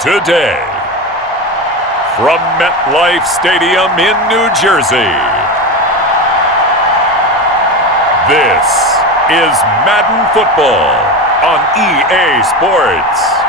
Today, from MetLife Stadium in New Jersey, this is Madden Football on EA Sports.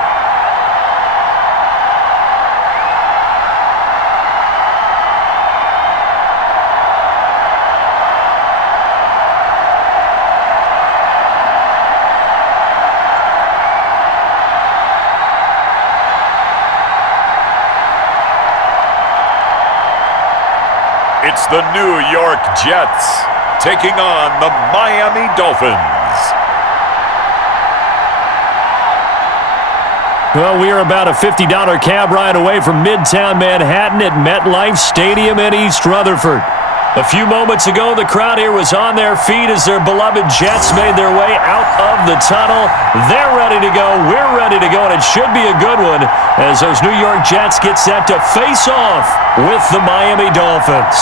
It's the New York Jets taking on the Miami Dolphins. Well, we are about a $50 cab ride away from Midtown Manhattan at MetLife Stadium in East Rutherford. A few moments ago, the crowd here was on their feet as their beloved Jets made their way out of the tunnel. They're ready to go. We're ready to go, and it should be a good one as those New York Jets get set to face off with the Miami Dolphins.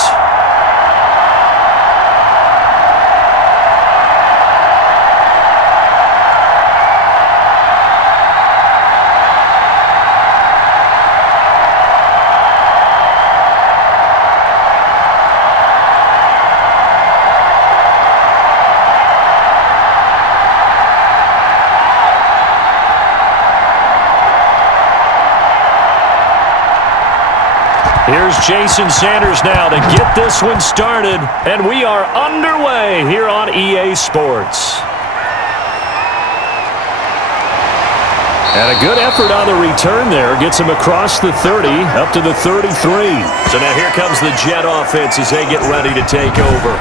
Here's Jason Sanders now to get this one started, and we are underway here on EA Sports. And a good effort on the return there. Gets him across the 30, up to the 33. So now here comes the Jet offense as they get ready to take over.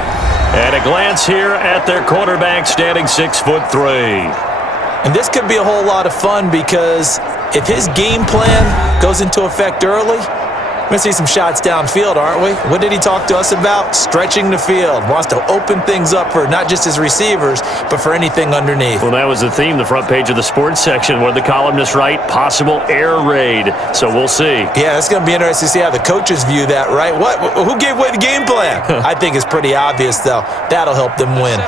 And a glance here at their quarterback standing 6'3". And this could be a whole lot of fun because if his game plan goes into effect early, we're going to see some shots downfield, aren't we? What did he talk to us about? Stretching the field. Wants to open things up for not just his receivers, but for anything underneath. Well, that was the theme, the front page of the sports section, where the columnists write, possible air raid. So we'll see. Yeah, it's going to be interesting to see how the coaches view that, right? What? Who gave away the game plan? I think it's pretty obvious, though. That'll help them win.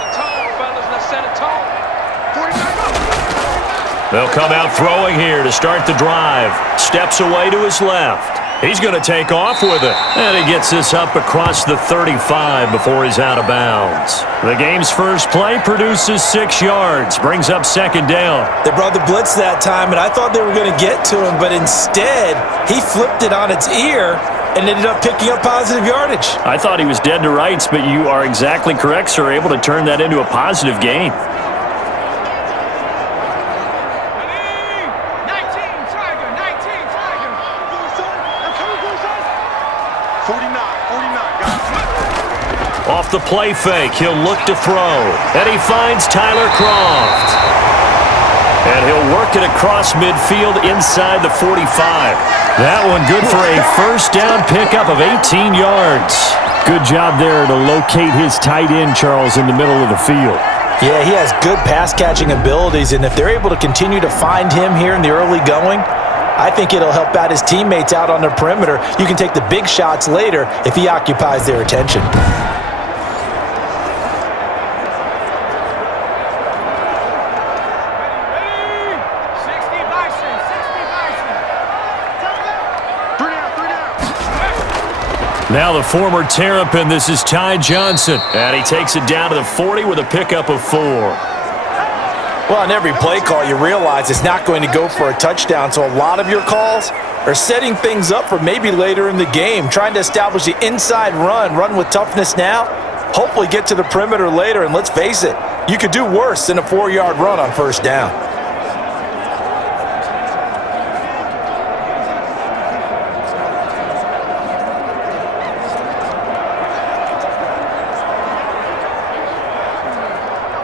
They'll come out throwing here to start the drive. Steps away to his left. He's going to take off with it. And he gets this up across the 35 before he's out of bounds. The game's first play produces 6 yards. Brings up second down. They brought the blitz that time, and I thought they were going to get to him, but instead, he flipped it on its ear and ended up picking up positive yardage. I thought he was dead to rights, but you are exactly correct, sir. Able to turn that into a positive gain. Off the play fake, he'll look to throw. And he finds Tyler Croft. And he'll work it across midfield inside the 45. That one good for a first down pickup of 18 yards. Good job there to locate his tight end, Charles, in the middle of the field. Yeah, he has good pass-catching abilities, and if they're able to continue to find him here in the early going, I think it'll help out his teammates out on the perimeter. You can take the big shots later if he occupies their attention. Now the former Terrapin, this is Ty Johnson. And he takes it down to the 40 with a pickup of 4. Well, on every play call, you realize it's not going to go for a touchdown, so a lot of your calls are setting things up for maybe later in the game, trying to establish the inside run with toughness now, hopefully get to the perimeter later, and let's face it, you could do worse than a 4-yard run on first down.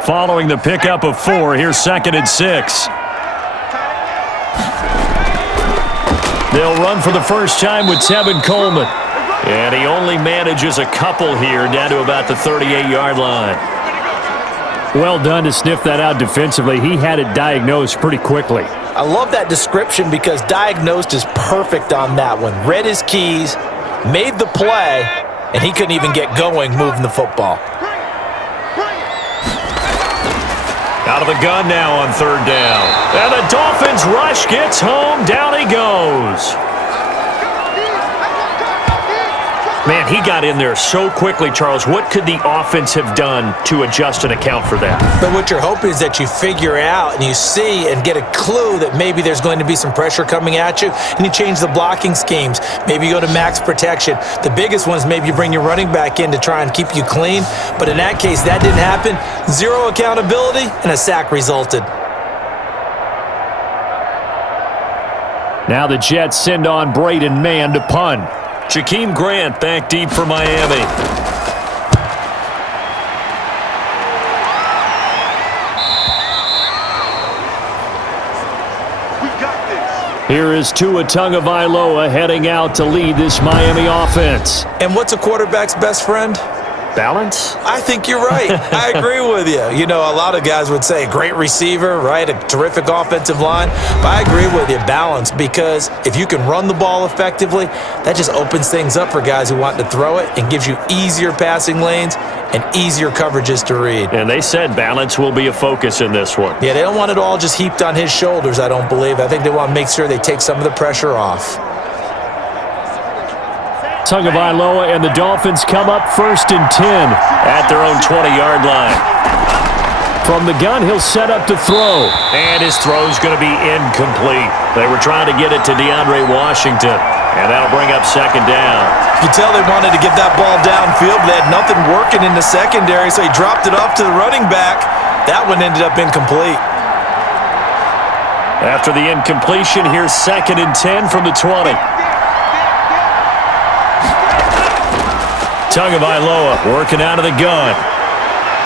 Following the pickup of 4, here's 2nd and 6. They'll run for the first time with Tevin Coleman. And he only manages a couple here down to about the 38-yard line. Well done to sniff that out defensively. He had it diagnosed pretty quickly. I love that description because diagnosed is perfect on that one. Read his keys, made the play, and he couldn't even get going moving the football. Out of the gun now on third down. And the Dolphins rush gets home. Down he goes. Man, he got in there so quickly, Charles. What could the offense have done to adjust and account for that? But what you're hoping is that you figure out and you see and get a clue that maybe there's going to be some pressure coming at you, and you change the blocking schemes. Maybe you go to max protection. The biggest one is maybe you bring your running back in to try and keep you clean. But in that case, that didn't happen. Zero accountability, and a sack resulted. Now the Jets send on Braden Mann to punt. Jakeem Grant back deep for Miami. Here is Tua Tagovailoa heading out to lead this Miami offense. And what's a quarterback's best friend? Balance? I think you're right. I agree with you. You know, a lot of guys would say great receiver, right? A terrific offensive line. But I agree with you, balance, because if you can run the ball effectively, that just opens things up for guys who want to throw it and gives you easier passing lanes and easier coverages to read. And they said balance will be a focus in this one. Yeah, they don't want it all just heaped on his shoulders, I don't believe. I think they want to make sure they take some of the pressure off. Tagovailoa and the Dolphins come up 1st and 10 at their own 20-yard line. From the gun, he'll set up to throw. And his throw's going to be incomplete. They were trying to get it to DeAndre Washington, and that'll bring up 2nd down. You can tell they wanted to get that ball downfield, but they had nothing working in the secondary, so he dropped it off to the running back. That one ended up incomplete. After the incompletion, here's 2nd and 10 from the 20. Tagovailoa working out of the gun.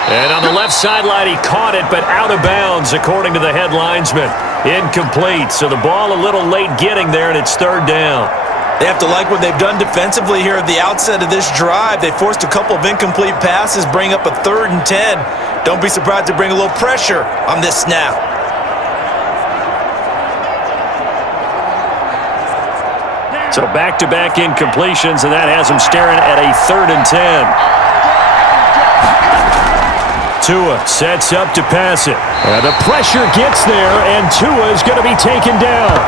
And on the left sideline, he caught it, but out of bounds, according to the head linesman. Incomplete, so the ball a little late getting there, and it's 3rd down. They have to like what they've done defensively here at the outset of this drive. They forced a couple of incomplete passes, bring up a 3rd and 10. Don't be surprised to bring a little pressure on this snap. So back-to-back incompletions, and that has him staring at a 3rd and 10. Tua sets up to pass it. And the pressure gets there, and Tua is going to be taken down.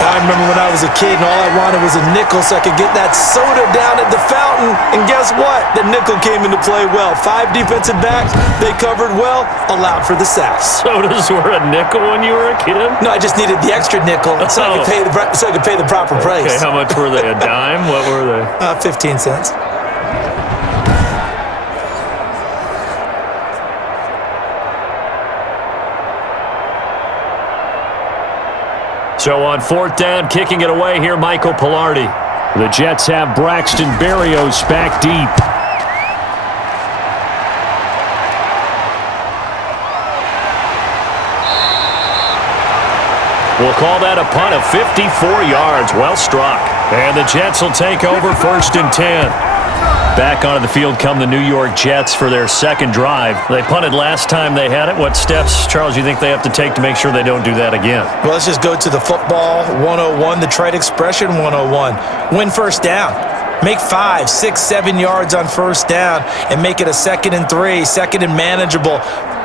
I remember when I was a kid and all I wanted was a nickel so I could get that soda down at the fountain. And guess what? The nickel came into play well. 5 defensive backs, they covered well, allowed for the sacks. Sodas were a nickel when you were a kid? No, I just needed the extra nickel so I could pay the proper price. Okay, how much were they? A dime? What were they? 15 cents. So on 4th down, kicking it away here, Michael Pilardi. The Jets have Braxton Berrios back deep. We'll call that a punt of 54 yards. Well struck. And the Jets will take over 1st and 10. Back onto the field come the New York Jets for their 2nd drive. They punted last time they had it. What steps, Charles, you think they have to take to make sure they don't do that again? Well, let's just go to the football 101, the trade expression 101. Win 1st down. Make 5, 6, 7 yards on 1st down and make it a 2nd and 3, 2nd and manageable.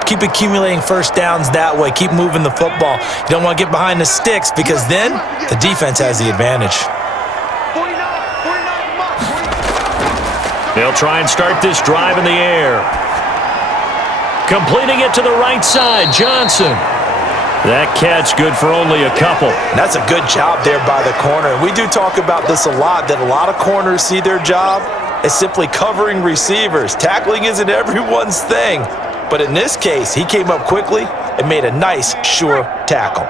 Keep accumulating 1st downs that way. Keep moving the football. You don't want to get behind the sticks because then the defense has the advantage. They'll try and start this drive in the air. Completing it to the right side, Johnson. That catch good for only a couple. That's a good job there by the corner. We do talk about this a lot, that a lot of corners see their job as simply covering receivers. Tackling isn't everyone's thing. But in this case, he came up quickly and made a nice, sure tackle.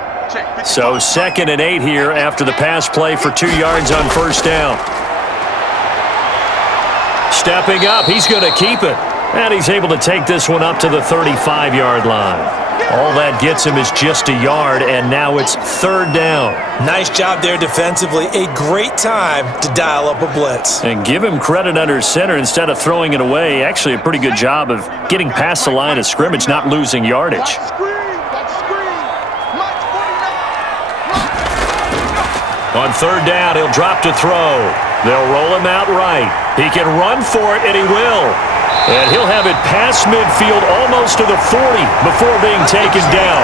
So 2nd and 8 here after the pass play for 2 yards on 1st down. Stepping up, he's going to keep it. And he's able to take this one up to the 35-yard line. All that gets him is just a yard, and now it's 3rd down. Nice job there defensively. A great time to dial up a blitz. And give him credit under center instead of throwing it away. Actually, a pretty good job of getting past the line of scrimmage, not losing yardage. On 3rd down, he'll drop to throw. They'll roll him out right. He can run for it, and he will. And he'll have it past midfield almost to the 40 before being taken down.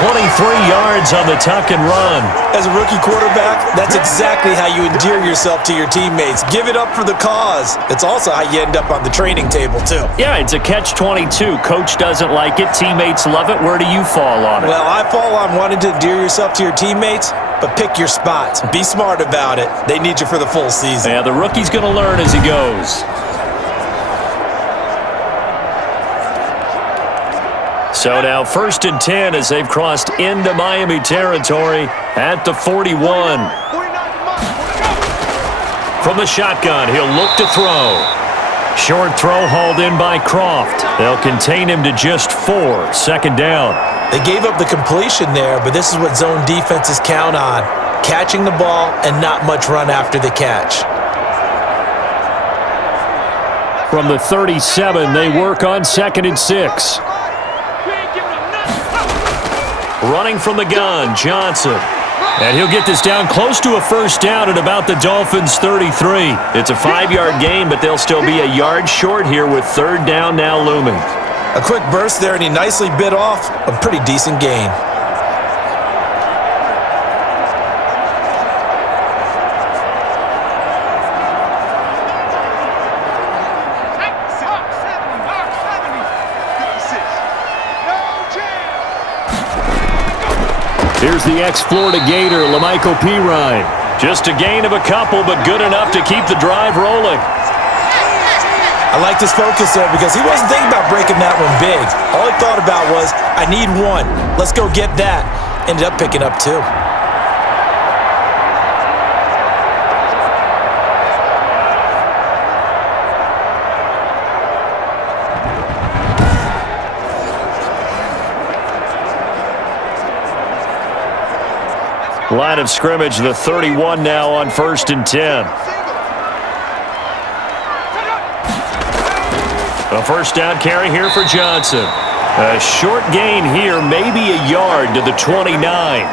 23 yards on the tuck and run. As a rookie quarterback, that's exactly how you endear yourself to your teammates. Give it up for the cause. It's also how you end up on the training table, too. Yeah, it's a catch-22. Coach doesn't like it. Teammates love it. Where do you fall on it? Well, I fall on wanting to endear yourself to your teammates, but pick your spots. Be smart about it. They need you for the full season. Yeah, the rookie's going to learn as he goes. So now 1st and 10 as they've crossed into Miami territory at the 41. From the shotgun, he'll look to throw. Short throw hauled in by Croft. They'll contain him to just 4. 2nd down. They gave up the completion there, but this is what zone defenses count on. Catching the ball and not much run after the catch. From the 37, they work on 2nd and 6. Running from the gun, Johnson. And he'll get this down close to a 1st down at about the Dolphins' 33. It's a 5-yard gain, but they'll still be a yard short here with 3rd down now looming. A quick burst there, and he nicely bit off a pretty decent gain. Here's the ex-Florida Gator, Lamichael Pirine. Just a gain of a couple, but good enough to keep the drive rolling. I liked his focus there because he wasn't thinking about breaking that one big. All he thought about was, I need one. Let's go get that. Ended up picking up 2. Line of scrimmage, the 31 now on 1st and 10. A 1st down carry here for Johnson. A short gain here, maybe a yard to the 29.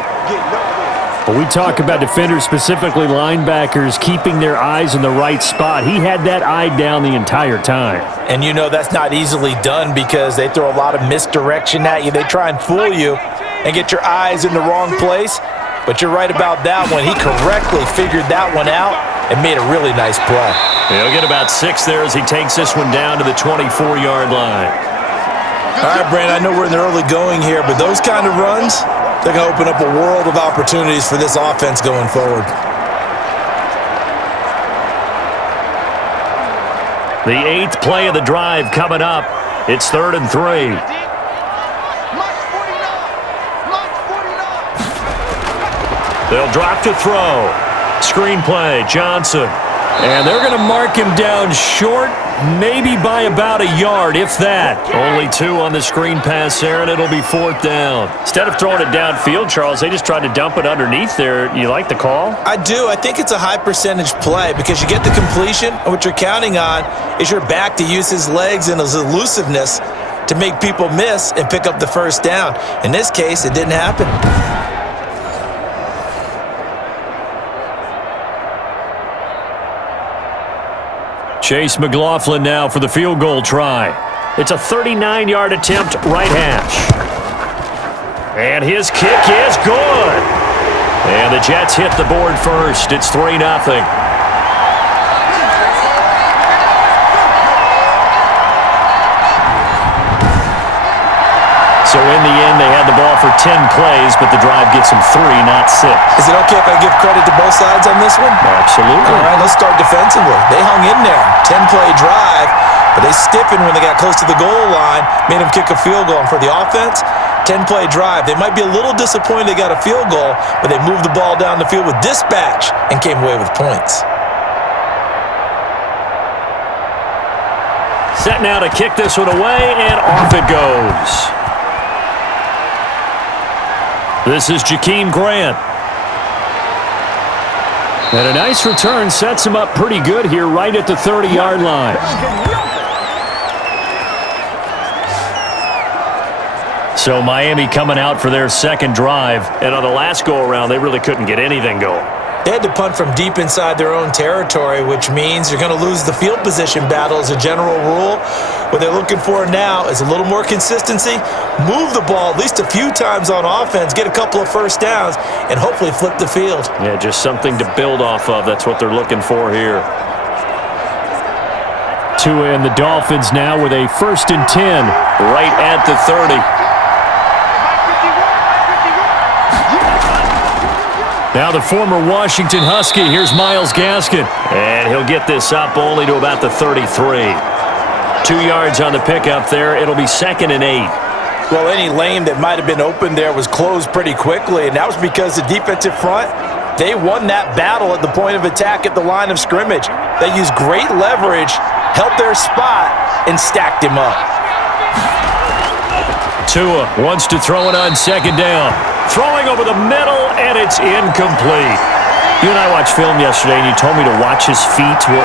When we talk about defenders, specifically linebackers, keeping their eyes in the right spot, he had that eye down the entire time. And you know that's not easily done because they throw a lot of misdirection at you. They try and fool you and get your eyes in the wrong place. But you're right about that one. He correctly figured that one out and made a really nice play. He'll get about 6 there as he takes this one down to the 24-yard line. All right, Brandon, I know we're in the early going here, but those kind of runs, they're going to open up a world of opportunities for this offense going forward. The 8th play of the drive coming up. It's 3rd and 3. They'll drop to throw. Screen play, Johnson. And they're going to mark him down short, maybe by about a yard, if that. Only 2 on the screen pass there, and it'll be 4th down. Instead of throwing it downfield, Charles, they just tried to dump it underneath there. You like the call? I do. I think it's a high-percentage play because you get the completion, and what you're counting on is your back to use his legs and his elusiveness to make people miss and pick up the 1st down. In this case, it didn't happen. Chase McLaughlin now for the field goal try. It's a 39-yard attempt, right hash. And his kick is good. And the Jets hit the board first. It's 3-0. So in the end, they had the ball for 10 plays, but the drive gets them 3, not 6. Is it okay if I give credit to both sides on this one? Absolutely. All right, let's start defensively. They hung in there. 10-play drive, but they stiffened when they got close to the goal line, made them kick a field goal. And for the offense, 10-play drive. They might be a little disappointed they got a field goal, but they moved the ball down the field with dispatch and came away with points. Set now to kick this one away, and off it goes. This is Jakeem Grant. And a nice return sets him up pretty good here right at the 30-yard line. So Miami coming out for their second drive. And on the last go-around, they really couldn't get anything going. They had to punt from deep inside their own territory, which means you're going to lose the field position battle as a general rule. What they're looking for now is a little more consistency, move the ball at least a few times on offense, get a couple of first downs, and hopefully flip the field. Yeah, just something to build off of. That's what they're looking for here. Tua and the Dolphins now with a 1st and 10. Right at the 30. Now the former Washington Husky. Here's Myles Gaskin. And he'll get this up only to about the 33. 2 yards on the pickup there. It'll be 2nd and 8. Well, any lane that might have been open there was closed pretty quickly, and that was because the defensive front, they won that battle at the point of attack at the line of scrimmage. They used great leverage, held their spot, and stacked him up. Tua wants to throw it on 2nd down. Throwing over the middle, and it's incomplete. You and I watched film yesterday, and you told me to watch his feet. For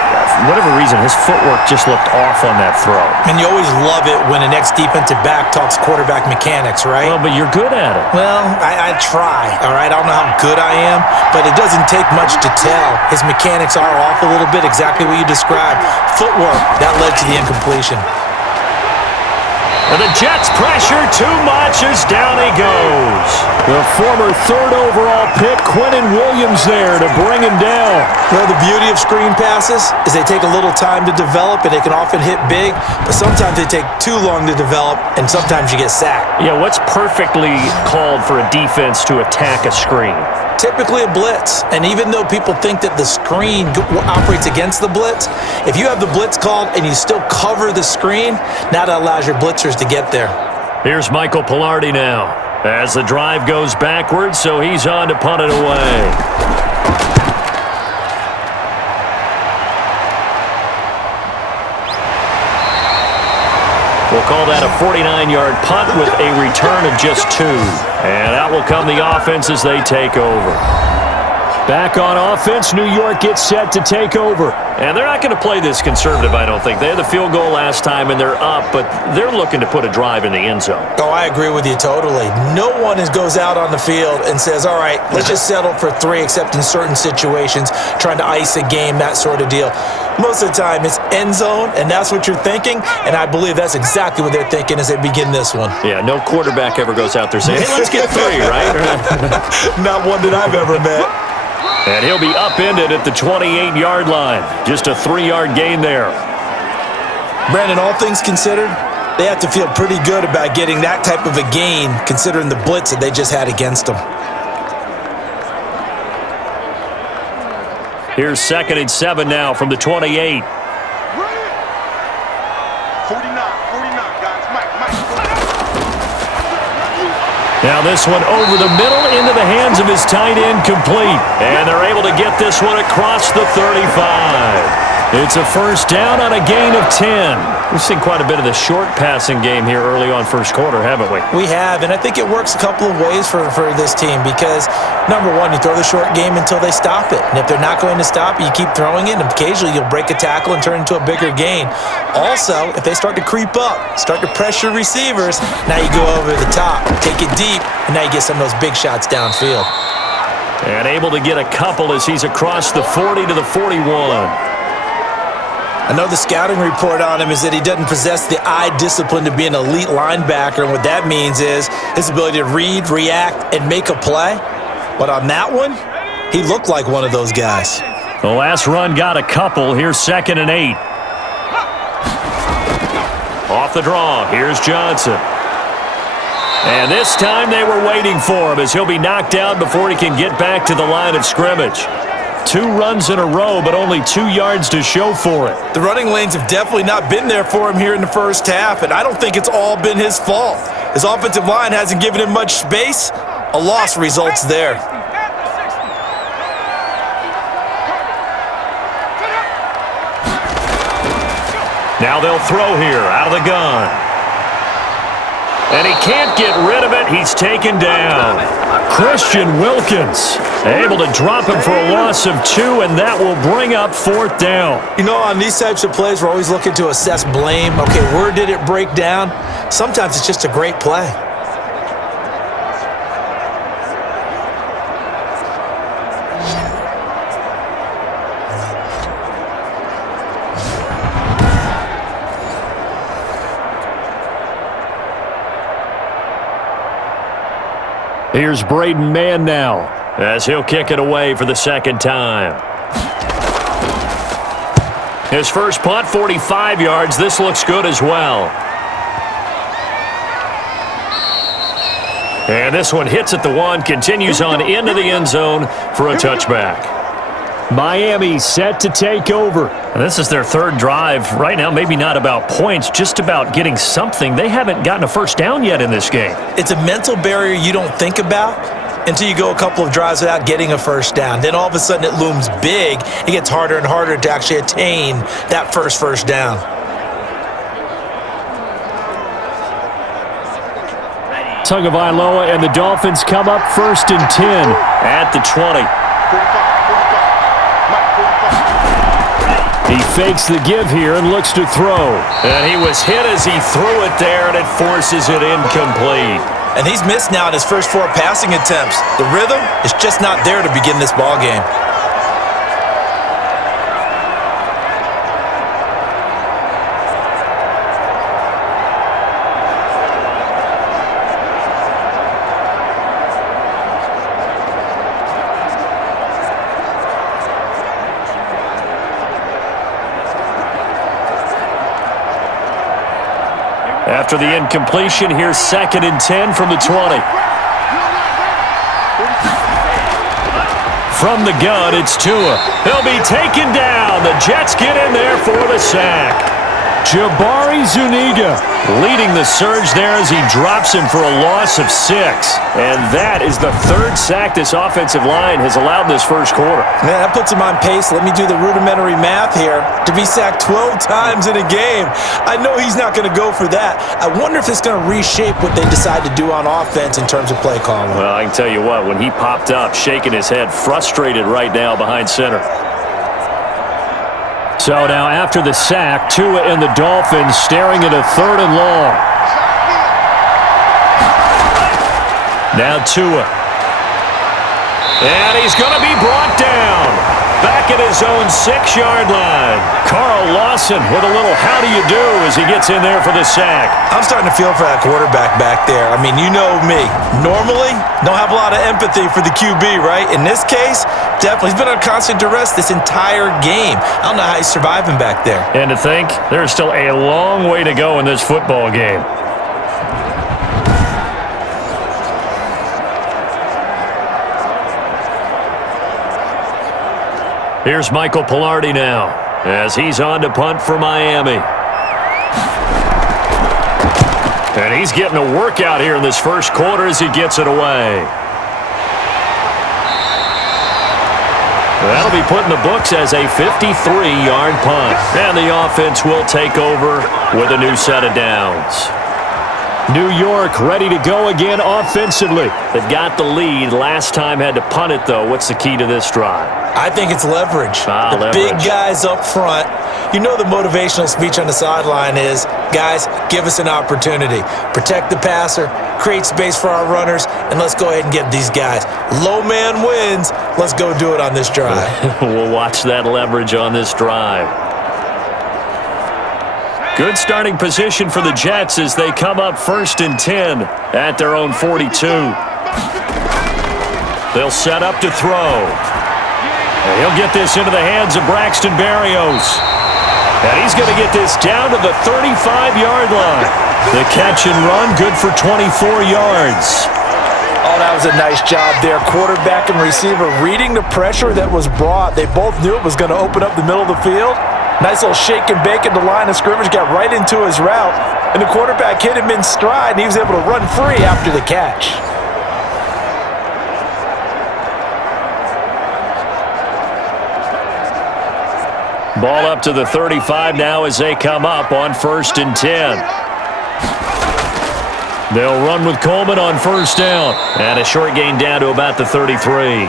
whatever reason, his footwork just looked off on that throw. And you always love it when the next defensive back talks quarterback mechanics, right? Well, but you're good at it. Well, I try, all right? I don't know how good I am, but it doesn't take much to tell. His mechanics are off a little bit, exactly what you described. Footwork, that led to the incompletion. And the Jets pressure too much as down he goes. The former 3rd overall pick, Quinnen Williams, there to bring him down. Well, the beauty of screen passes is they take a little time to develop, and they can often hit big, but sometimes they take too long to develop, and sometimes you get sacked. Yeah, what's perfectly called for a defense to attack a screen? Typically a blitz, and even though people think that the screen operates against the blitz, if you have the blitz called and you still cover the screen, now that allows your blitzers to get there. Here's Michael Pilardi now as the drive goes backwards, so he's on to punt it away. We'll call that a 49-yard punt with a return of just 2. And out will come the offense as they take over. Back on offense, New York gets set to take over. And they're not going to play this conservative, I don't think. They had the field goal last time, and they're up, but they're looking to put a drive in the end zone. Oh, I agree with you totally. No one goes out on the field and says, all right, let's just settle for 3, except in certain situations, trying to ice a game, that sort of deal. Most of the time, it's end zone, and that's what you're thinking, and I believe that's exactly what they're thinking as they begin this one. Yeah, no quarterback ever goes out there saying, hey, let's get 3, right? Not one that I've ever met. And he'll be upended at the 28-yard line. Just a 3-yard gain there. Brandon, all things considered, they have to feel pretty good about getting that type of a gain, considering the blitz that they just had against them. Here's 2nd and 7 now from the 28. 49, guys. Mike. Now this one over the middle into the hands of his tight end, complete. And they're able to get this one across the 35. It's a 1st down on a gain of 10. We've seen quite a bit of the short passing game here early on 1st quarter, haven't we? We have, and I think it works a couple of ways for this team because, number one, you throw the short game until they stop it. And if they're not going to stop it, you keep throwing it, and occasionally you'll break a tackle and turn into a bigger gain. Also, if they start to creep up, start to pressure receivers, now you go over the top, take it deep, and now you get some of those big shots downfield. And able to get a couple as he's across the 40 to the 41. I know the scouting report on him is that he doesn't possess the eye discipline to be an elite linebacker, and what that means is his ability to read, react, and make a play. But on that one, he looked like one of those guys. The last run got a couple. Here's 2nd and 8. Off the draw, here's Johnson. And this time they were waiting for him as he'll be knocked down before he can get back to the line of scrimmage. 2 runs in a row, but only 2 yards to show for it. The running lanes have definitely not been there for him here in the first half, and I don't think it's all been his fault. His offensive line hasn't given him much space. A loss results there. Now they'll throw here out of the gun. And he can't get rid of it. He's taken down. Christian Wilkins able to drop him for a loss of 2, and that will bring up 4th down. You know, on these types of plays, we're always looking to assess blame. Okay, where did it break down? Sometimes it's just a great play. Here's Braden Mann now as he'll kick it away for the second time. His first punt, 45 yards. This looks good as well. And this one hits at the 1, continues on into the end zone for a touchback. Miami set to take over. And this is their third drive. Right now, maybe not about points, just about getting something. They haven't gotten a first down yet in this game. It's a mental barrier you don't think about until you go a couple of drives without getting a first down. Then all of a sudden it looms big. It gets harder and harder to actually attain that first down. Tagovailoa and the Dolphins come up 1st and 10 at the 20. 45. He fakes the give here and looks to throw. And he was hit as he threw it there, and it forces it incomplete. And he's missed now in his first 4 passing attempts. The rhythm is just not there to begin this ball game. After the incompletion, here's 2nd and 10 from the 20. From the gun, it's Tua. He'll be taken down. The Jets get in there for the sack. Jabari Zuniga leading the surge there as he drops him for a loss of 6. And that is the 3rd sack this offensive line has allowed this first quarter. Man, that puts him on pace. Let me do the rudimentary math here. To be sacked 12 times in a game, I know he's not going to go for that. I wonder if it's going to reshape what they decide to do on offense in terms of play calling. Well, I can tell you what, when he popped up, shaking his head, frustrated right now behind center. So now after the sack, Tua and the Dolphins staring at a 3rd and long. Now Tua. And he's going to be brought down. Back at his own 6-yard line. Carl Lawson with a little how do you do as he gets in there for the sack. I'm starting to feel for that quarterback back there. I mean, you know me. Normally, don't have a lot of empathy for the QB, right? In this case, definitely. He's been on constant duress this entire game. I don't know how he's surviving back there. And to think, there's still a long way to go in this football game. Here's Michael Pilardi now as he's on to punt for Miami. And he's getting a workout here in this first quarter as he gets it away. That'll be put in the books as a 53-yard punt. And the offense will take over with a new set of downs. New York ready to go again offensively. They've got the lead. Last time had to punt it, though. What's the key to this drive? I think it's leverage. The Leverage. big guys up front. You know the motivational speech on the sideline is, guys, give us an opportunity. Protect the passer, create space for our runners, and let's go ahead and get these guys. Low man wins. Let's go do it on this drive. We'll watch that leverage on this drive. Good starting position for the Jets as they come up 1st and 10 at their own 42. They'll set up to throw. And he'll get this into the hands of Braxton Berrios. And he's going to get this down to the 35-yard line. The catch and run, good for 24 yards. Oh, that was a nice job there. Quarterback and receiver reading the pressure that was brought. They both knew it was going to open up the middle of the field. Nice little shake and bake at the line of scrimmage, got right into his route. And the quarterback hit him in stride, and he was able to run free after the catch. Ball up to the 35 now as they come up on 1st and 10. They'll run with Coleman on 1st down. And a short gain down to about the 33.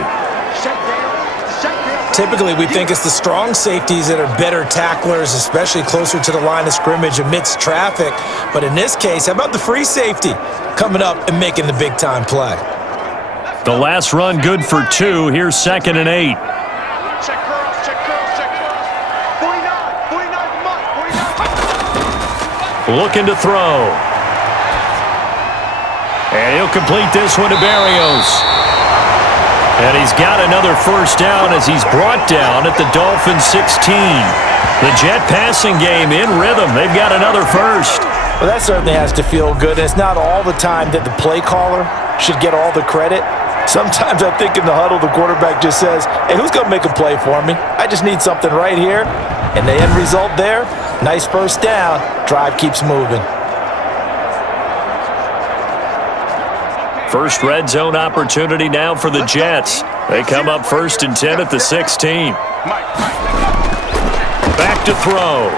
Typically, we think it's the strong safeties that are better tacklers, especially closer to the line of scrimmage amidst traffic. But in this case, how about the free safety coming up and making the big-time play? The last run good for 2. Here's 2nd and 8. Check curls, check curls, check curls. 49, 49, 49. Looking to throw. And he'll complete this one to Barrios. And he's got another first down as he's brought down at the Dolphins 16. The Jet passing game in rhythm. They've got another first. Well, that certainly has to feel good. And it's not all the time that the play caller should get all the credit. Sometimes I think in the huddle, the quarterback just says, hey, who's going to make a play for me? I just need something right here. And the end result there, nice first down. Drive keeps moving. First red zone opportunity now for the Jets. They come up 1st and 10 at the 16. Back to throw.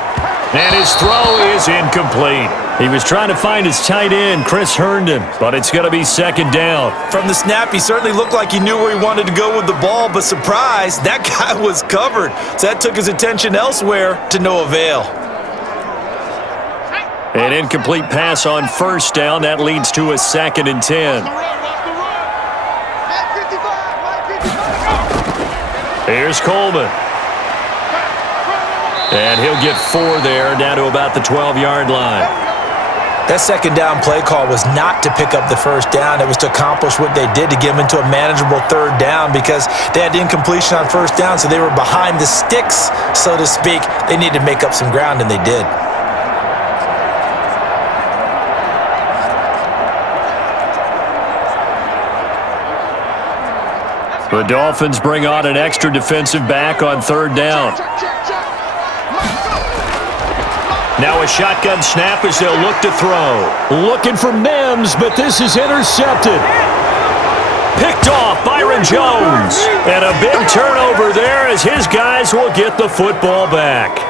And his throw is incomplete. He was trying to find his tight end, Chris Herndon, but it's going to be 2nd down. From the snap, he certainly looked like he knew where he wanted to go with the ball, but surprise, that guy was covered. So that took his attention elsewhere to no avail. An incomplete pass on 1st down. That leads to a 2nd and 10. Here's Coleman. And he'll get 4 there, down to about the 12-yard line. That 2nd down play call was not to pick up the first down. It was to accomplish what they did, to get them into a manageable 3rd down, because they had incompletion on 1st down, so they were behind the sticks, so to speak. They needed to make up some ground, and they did. The Dolphins bring on an extra defensive back on 3rd down. Now a shotgun snap as they'll look to throw. Looking for Mims, but this is intercepted. Picked off Byron Jones. And a big turnover there as his guys will get the football back.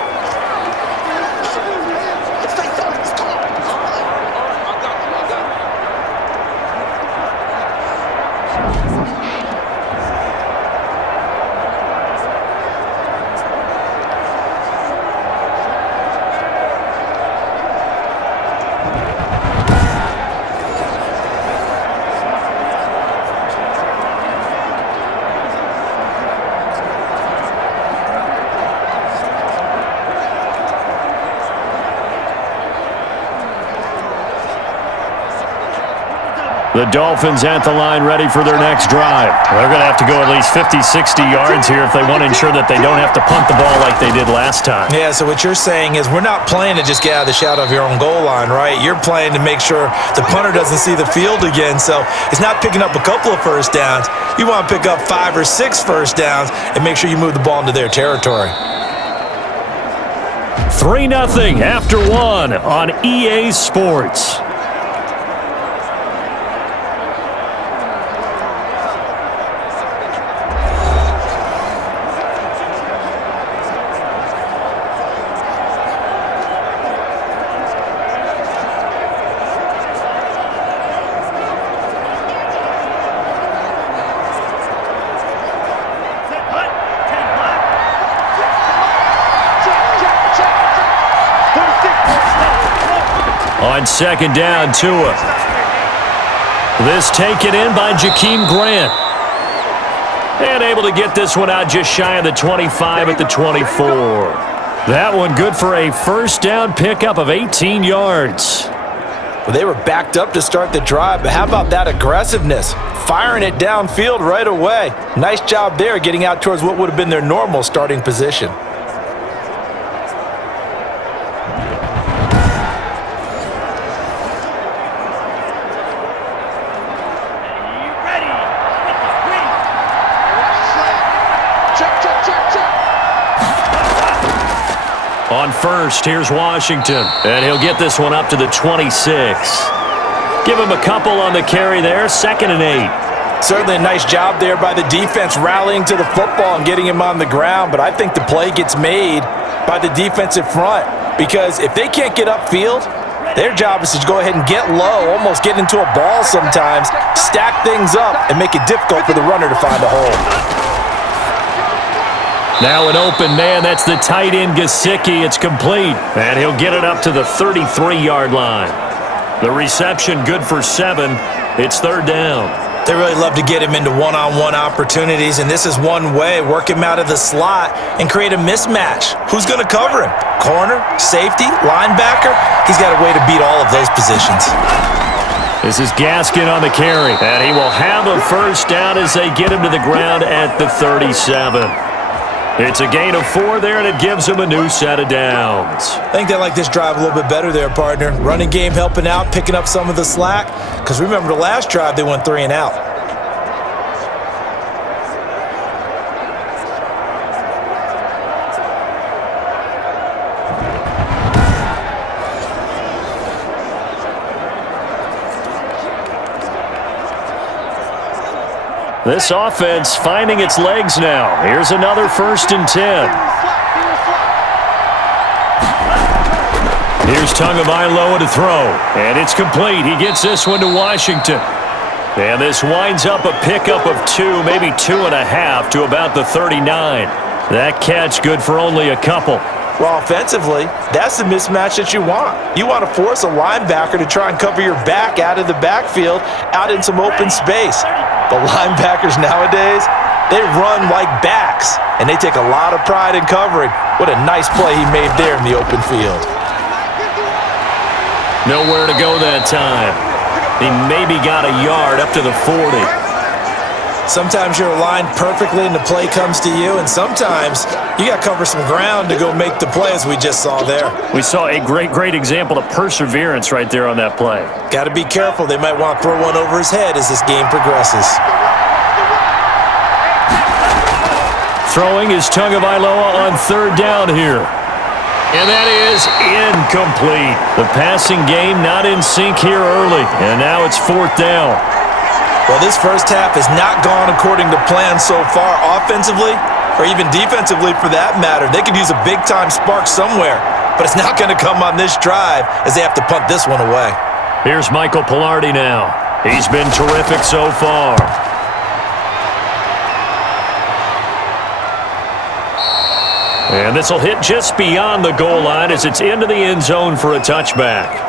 The Dolphins at the line ready for their next drive. They're going to have to go at least 50, 60 yards here if they want to ensure that they don't have to punt the ball like they did last time. Yeah, so what you're saying is we're not playing to just get out of the shadow of your own goal line, right? You're playing to make sure the punter doesn't see the field again. So it's not picking up a couple of first downs. You want to pick up 5 or 6 first downs and make sure you move the ball into their territory. 3-0 after 1 on EA Sports. On 2nd down, Tua. This taken in by Jakeem Grant. And able to get this one out just shy of the 25 at the 24. That one good for a first down pickup of 18 yards. Well, they were backed up to start the drive, but how about that aggressiveness? Firing it downfield right away. Nice job there, getting out towards what would have been their normal starting position. On first, here's Washington. And he'll get this one up to the 26. Give him a couple on the carry there. 2nd and 8. Certainly a nice job there by the defense rallying to the football and getting him on the ground. But I think the play gets made by the defensive front. Because if they can't get upfield, their job is to go ahead and get low, almost get into a ball sometimes, stack things up, and make it difficult for the runner to find a hole. Now an open man. That's the tight end, Gesicki. It's complete. And he'll get it up to the 33-yard line. The reception good for 7. It's 3rd down. They really love to get him into one-on-one opportunities, and this is one way. Work him out of the slot and create a mismatch. Who's going to cover him? Corner, safety, linebacker? He's got a way to beat all of those positions. This is Gaskin on the carry, and he will have a first down as they get him to the ground at the 37. It's a gain of 4 there, and it gives him a new set of downs. I think they like this drive a little bit better there, partner. Running game helping out, picking up some of the slack. Because remember, the last drive, they went 3 and out. This offense finding its legs now. Here's another 1st and 10. Here's Tagovailoa to throw, and it's complete. He gets this one to Washington. And this winds up a pickup of 2, maybe 2.5 to about the 39. That catch good for only a couple. Well, offensively, that's the mismatch that you want. You want to force a linebacker to try and cover your back out of the backfield, out in some open space. The linebackers nowadays, they run like backs, and they take a lot of pride in covering. What a nice play he made there in the open field. Nowhere to go that time. He maybe got a yard up to the 40. Sometimes you're aligned perfectly and the play comes to you, and sometimes you got to cover some ground to go make the play, as we just saw there. We saw a great example of perseverance right there on that play. Got to be careful. They might want to throw one over his head as this game progresses. Throwing is Tagovailoa on 3rd down here. And that is incomplete. The passing game not in sync here early, and now it's 4th down. Well, this first half has not gone according to plan so far offensively, or even defensively for that matter. They could use a big-time spark somewhere, but it's not going to come on this drive as they have to punt this one away. Here's Michael Pilardi now. He's been terrific so far. And this will hit just beyond the goal line as it's into the end zone for a touchback.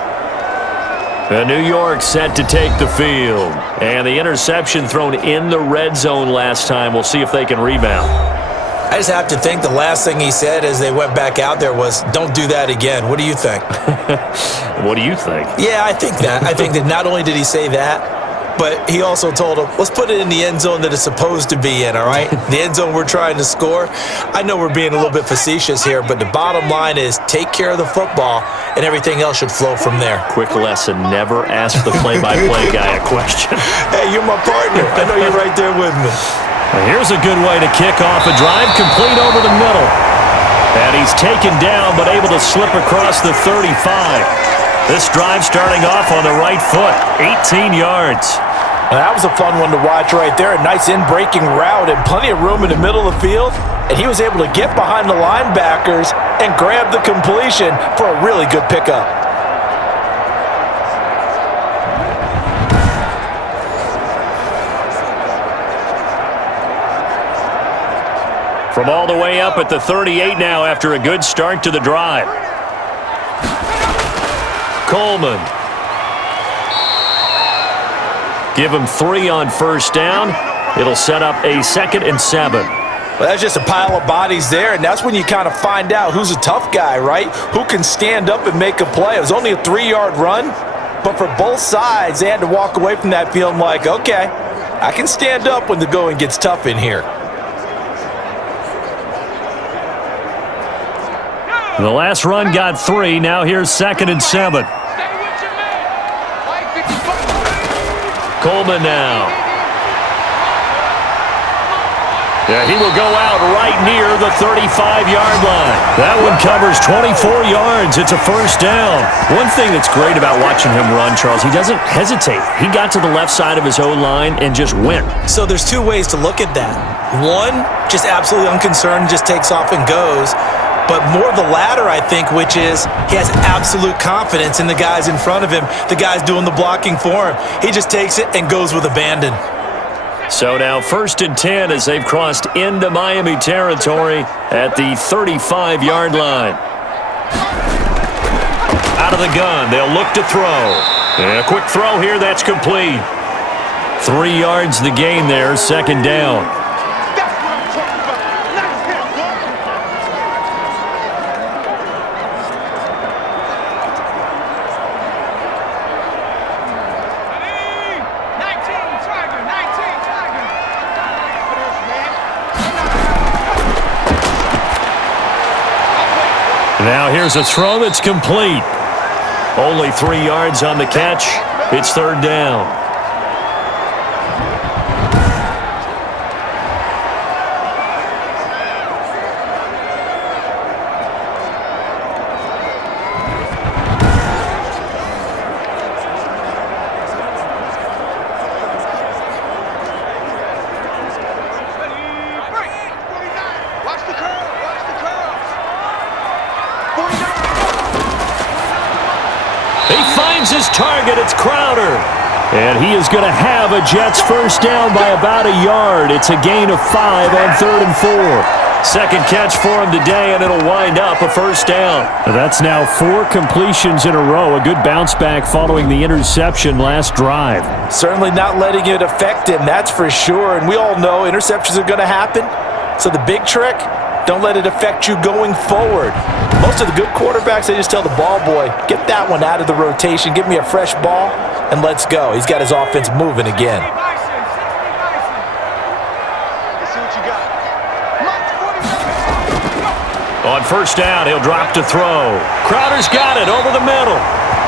New York set to take the field. And the interception thrown in the red zone last time. We'll see if they can rebound. I just have to think the last thing he said as they went back out there was, don't do that again. What do you think? What do you think? Yeah, I think that. I think that not only did he say that, but he also told him, let's put it in the end zone that it's supposed to be in, all right? The end zone we're trying to score. I know we're being a little bit facetious here, but the bottom line is take care of the football, and everything else should flow from there. Quick lesson, never ask the play-by-play guy a question. Hey, you're my partner. I know you're right there with me. Here's a good way to kick off a drive, complete over the middle. And he's taken down, but able to slip across the 35. This drive starting off on the right foot, 18 yards. That was a fun one to watch right there. A nice in-breaking route and plenty of room in the middle of the field. And he was able to get behind the linebackers and grab the completion for a really good pickup. From all the way up at the 38 now after a good start to the drive. Coleman. Give him 3 on 1st down. It'll set up a 2nd and 7. Well, that's just a pile of bodies there, and that's when you kind of find out who's a tough guy, right? Who can stand up and make a play. It was only a 3-yard run, but for both sides, they had to walk away from that feeling like, okay, I can stand up when the going gets tough in here. The last run got 3. Now here's 2nd and 7. Coleman now. Yeah, he will go out right near the 35-yard line. That one covers 24 yards. It's a 1st down. One thing that's great about watching him run, Charles, he doesn't hesitate. He got to the left side of his O-line and just went. So there's 2 ways to look at that. One, just absolutely unconcerned, just takes off and goes. But more the latter, I think, which is he has absolute confidence in the guys in front of him, the guys doing the blocking for him. He just takes it and goes with abandon. So now 1st and 10 as they've crossed into Miami territory at the 35-yard line. Out of the gun, they'll look to throw. And a quick throw here, that's complete. 3 yards the gain there, 2nd down. Now here's a throw that's complete. Only 3 yards on the catch. It's third down. His target, it's Crowder. And he is going to have a Jets first down by about a yard. It's a gain of 5 on 3rd and 4. Second catch for him today, and it'll wind up a first down. That's now 4 completions in a row. A good bounce back following the interception last drive. Certainly not letting it affect him, that's for sure. And we all know interceptions are going to happen. So the big trick, don't let it affect you going forward. Most of the good quarterbacks, they just tell the ball boy, get that one out of the rotation, give me a fresh ball, and let's go. He's got his offense moving again. On first down, he'll drop to throw. Crowder's got it over the middle.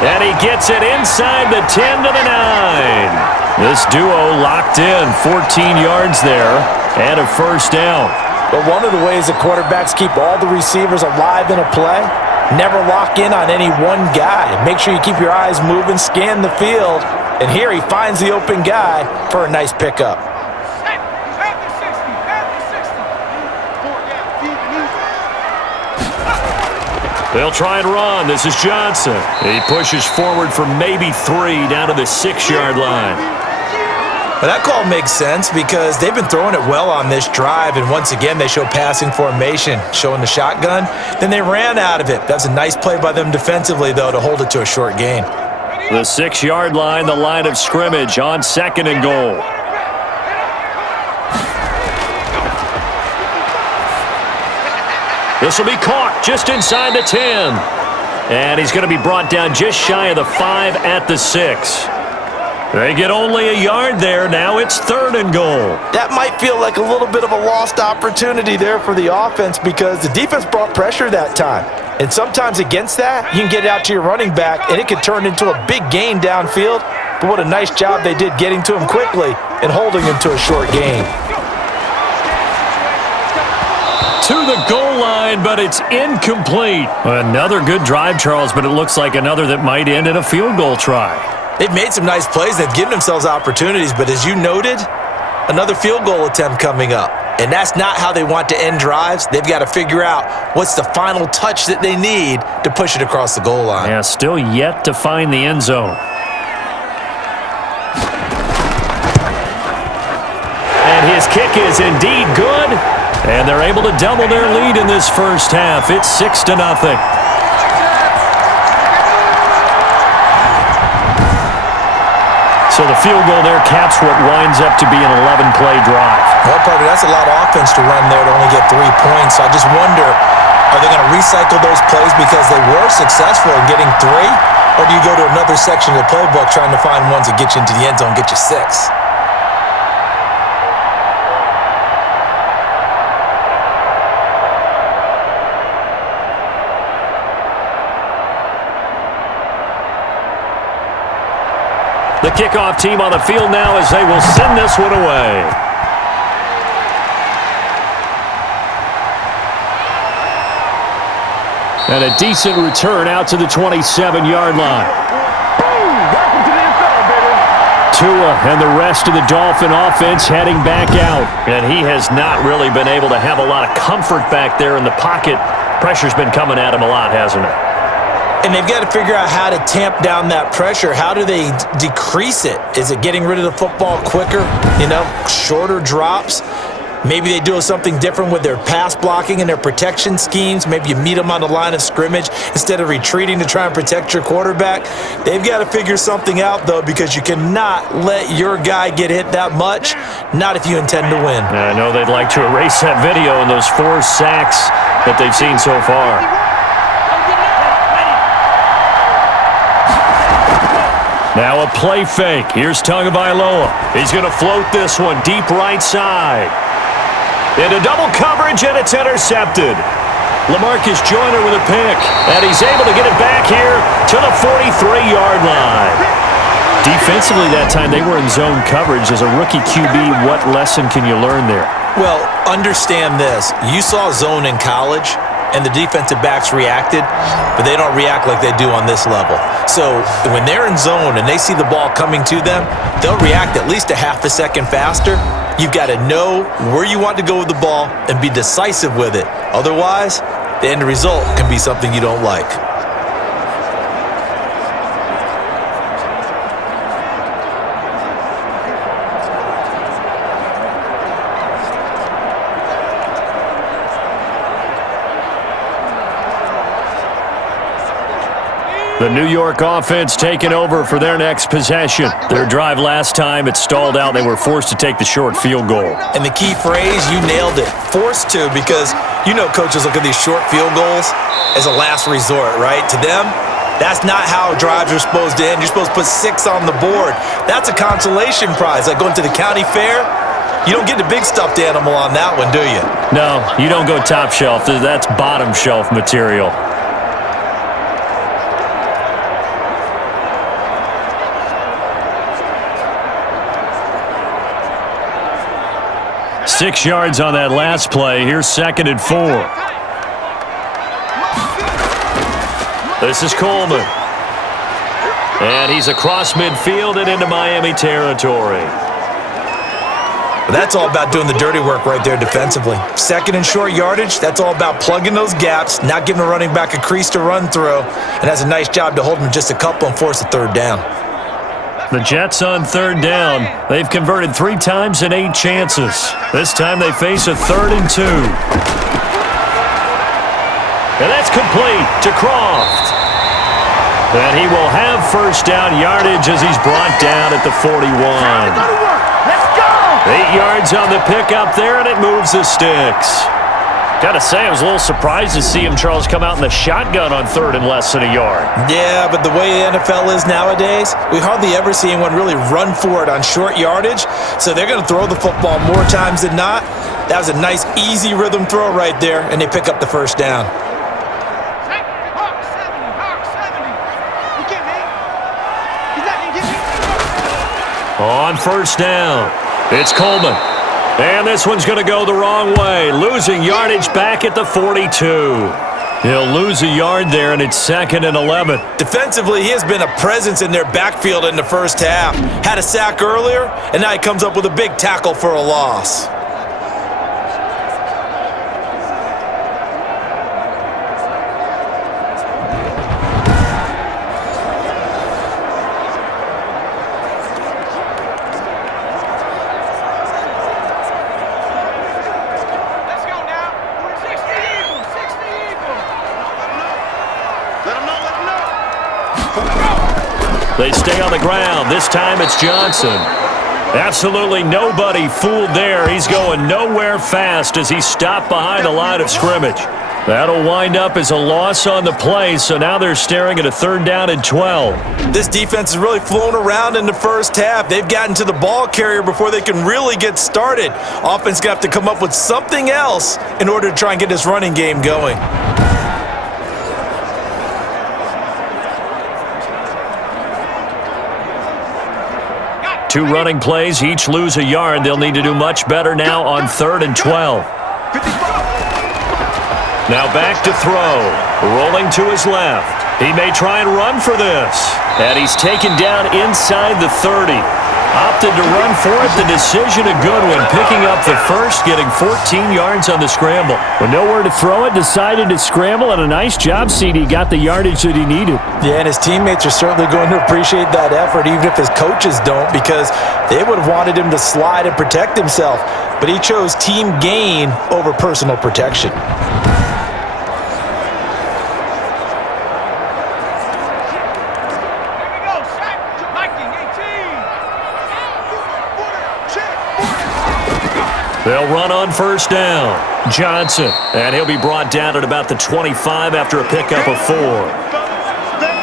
And he gets it inside the 10 to the 9. This duo locked in, 14 yards there, and a first down. But one of the ways that quarterbacks keep all the receivers alive in a play, never lock in on any one guy. Make sure you keep your eyes moving, scan the field, and here he finds the open guy for a nice pickup. They'll try and run. This is Johnson. He pushes forward for maybe 3 down to the 6-yard line. Well, that call makes sense because they've been throwing it well on this drive, and once again they show passing formation, showing the shotgun. Then they ran out of it. That's a nice play by them defensively, though, to hold it to a short gain. The 6-yard line, the line of scrimmage on 2nd and goal. This will be caught just inside the 10. And he's going to be brought down just shy of the 5 at the 6. They get only a yard there. Now it's 3rd and goal. That might feel like a little bit of a lost opportunity there for the offense because the defense brought pressure that time. And sometimes against that, you can get out to your running back, and it can turn into a big gain downfield. But what a nice job they did getting to him quickly and holding him to a short gain. To the goal line, but it's incomplete. Another good drive, Charles, but it looks like another that might end in a field goal try. They've made some nice plays. They've given themselves opportunities, but as you noted, another field goal attempt coming up. And that's not how they want to end drives. They've got to figure out what's the final touch that they need to push it across the goal line. Yeah, still yet to find the end zone. And his kick is indeed good. And they're able to double their lead in this first half. It's 6-0. So the field goal there caps what winds up to be an 11-play drive. Well, partner, that's a lot of offense to run there to only get 3 points. So I just wonder, are they going to recycle those plays because they were successful in getting 3? Or do you go to another section of the playbook trying to find ones that get you into the end zone, get you 6? The kickoff team on the field now as they will send this one away. And a decent return out to the 27-yard line. Tua and the rest of the Dolphin offense heading back out. And he has not really been able to have a lot of comfort back there in the pocket. Pressure's been coming at him a lot, hasn't it? And they've got to figure out how to tamp down that pressure. How do they decrease it? Is it getting rid of the football quicker? You know, shorter drops? Maybe they do something different with their pass blocking and their protection schemes. Maybe you meet them on the line of scrimmage instead of retreating to try and protect your quarterback. They've got to figure something out, though, because you cannot let your guy get hit that much, not if you intend to win. I know they'd like to erase that video and those 4 sacks that they've seen so far. Now a play fake. Here's Tagovailoa. He's going to float this one deep right side. Into double coverage, and it's intercepted. LaMarcus Joyner with a pick, and he's able to get it back here to the 43-yard line. Defensively that time, they were in zone coverage. As a rookie QB, what lesson can you learn there? Well, understand this. You saw zone in college, and the defensive backs reacted, but they don't react like they do on this level. So when they're in zone and they see the ball coming to them, they'll react at least a half a second faster. You've got to know where you want to go with the ball and be decisive with it. Otherwise, the end result can be something you don't like. The New York offense taking over for their next possession. Their drive last time, it stalled out. They were forced to take the short field goal. And the key phrase, you nailed it. Forced to, because you know coaches look at these short field goals as a last resort, right? To them, that's not how drives are supposed to end. You're supposed to put 6 on the board. That's a consolation prize. Like going to the county fair, you don't get the big stuffed animal on that one, do you? No, you don't go top shelf. That's bottom shelf material. Six yards on that last play. Here's 2nd and 4. This is Coleman. And he's across midfield and into Miami territory. That's all about doing the dirty work right there defensively. 2nd and short yardage, that's all about plugging those gaps, not giving a running back a crease to run through, and that's a nice job to hold him just a couple and force a 3rd down. The Jets on 3rd down. They've converted 3 times in 8 chances. This time they face a 3rd and 2. And that's complete to Croft. And he will have first down yardage as he's brought down at the 41. 8 yards on the pickup there, and it moves the sticks. Got to say, I was a little surprised to see him, Charles, come out in the shotgun on 3rd and less than a yard. Yeah, but the way the NFL is nowadays, we hardly ever see anyone really run for it on short yardage, so they're going to throw the football more times than not. That was a nice, easy rhythm throw right there, and they pick up the first down. On first down, it's Coleman. And this one's going to go the wrong way. Losing yardage back at the 42. He'll lose a yard there, and it's 2nd and 11. Defensively, he has been a presence in their backfield in the first half. Had a sack earlier, and now he comes up with a big tackle for a loss. They stay on the ground. This time it's Johnson. Absolutely nobody fooled there. He's going nowhere fast as he's stopped behind the line of scrimmage. That'll wind up as a loss on the play, so now they're staring at a 3rd down and 12. This defense has really flown around in the first half. They've gotten to the ball carrier before they can really get started. Offense going to have to come up with something else in order to try and get this running game going. Two running plays, each lose a yard. They'll need to do much better now on 3rd and 12. Now back to throw. Rolling to his left. He may try and run for this. And he's taken down inside the 30. Opted to run for it. The decision a good one. Picking up the first, getting 14 yards on the scramble. With nowhere to throw it, decided to scramble, and a nice job, CD. Got the yardage that he needed. Yeah, and his teammates are certainly going to appreciate that effort, even if his coaches don't, because they would have wanted him to slide and protect himself. But he chose team gain over personal protection. They'll run on first down. Johnson, and he'll be brought down at about the 25 after a pickup of 4.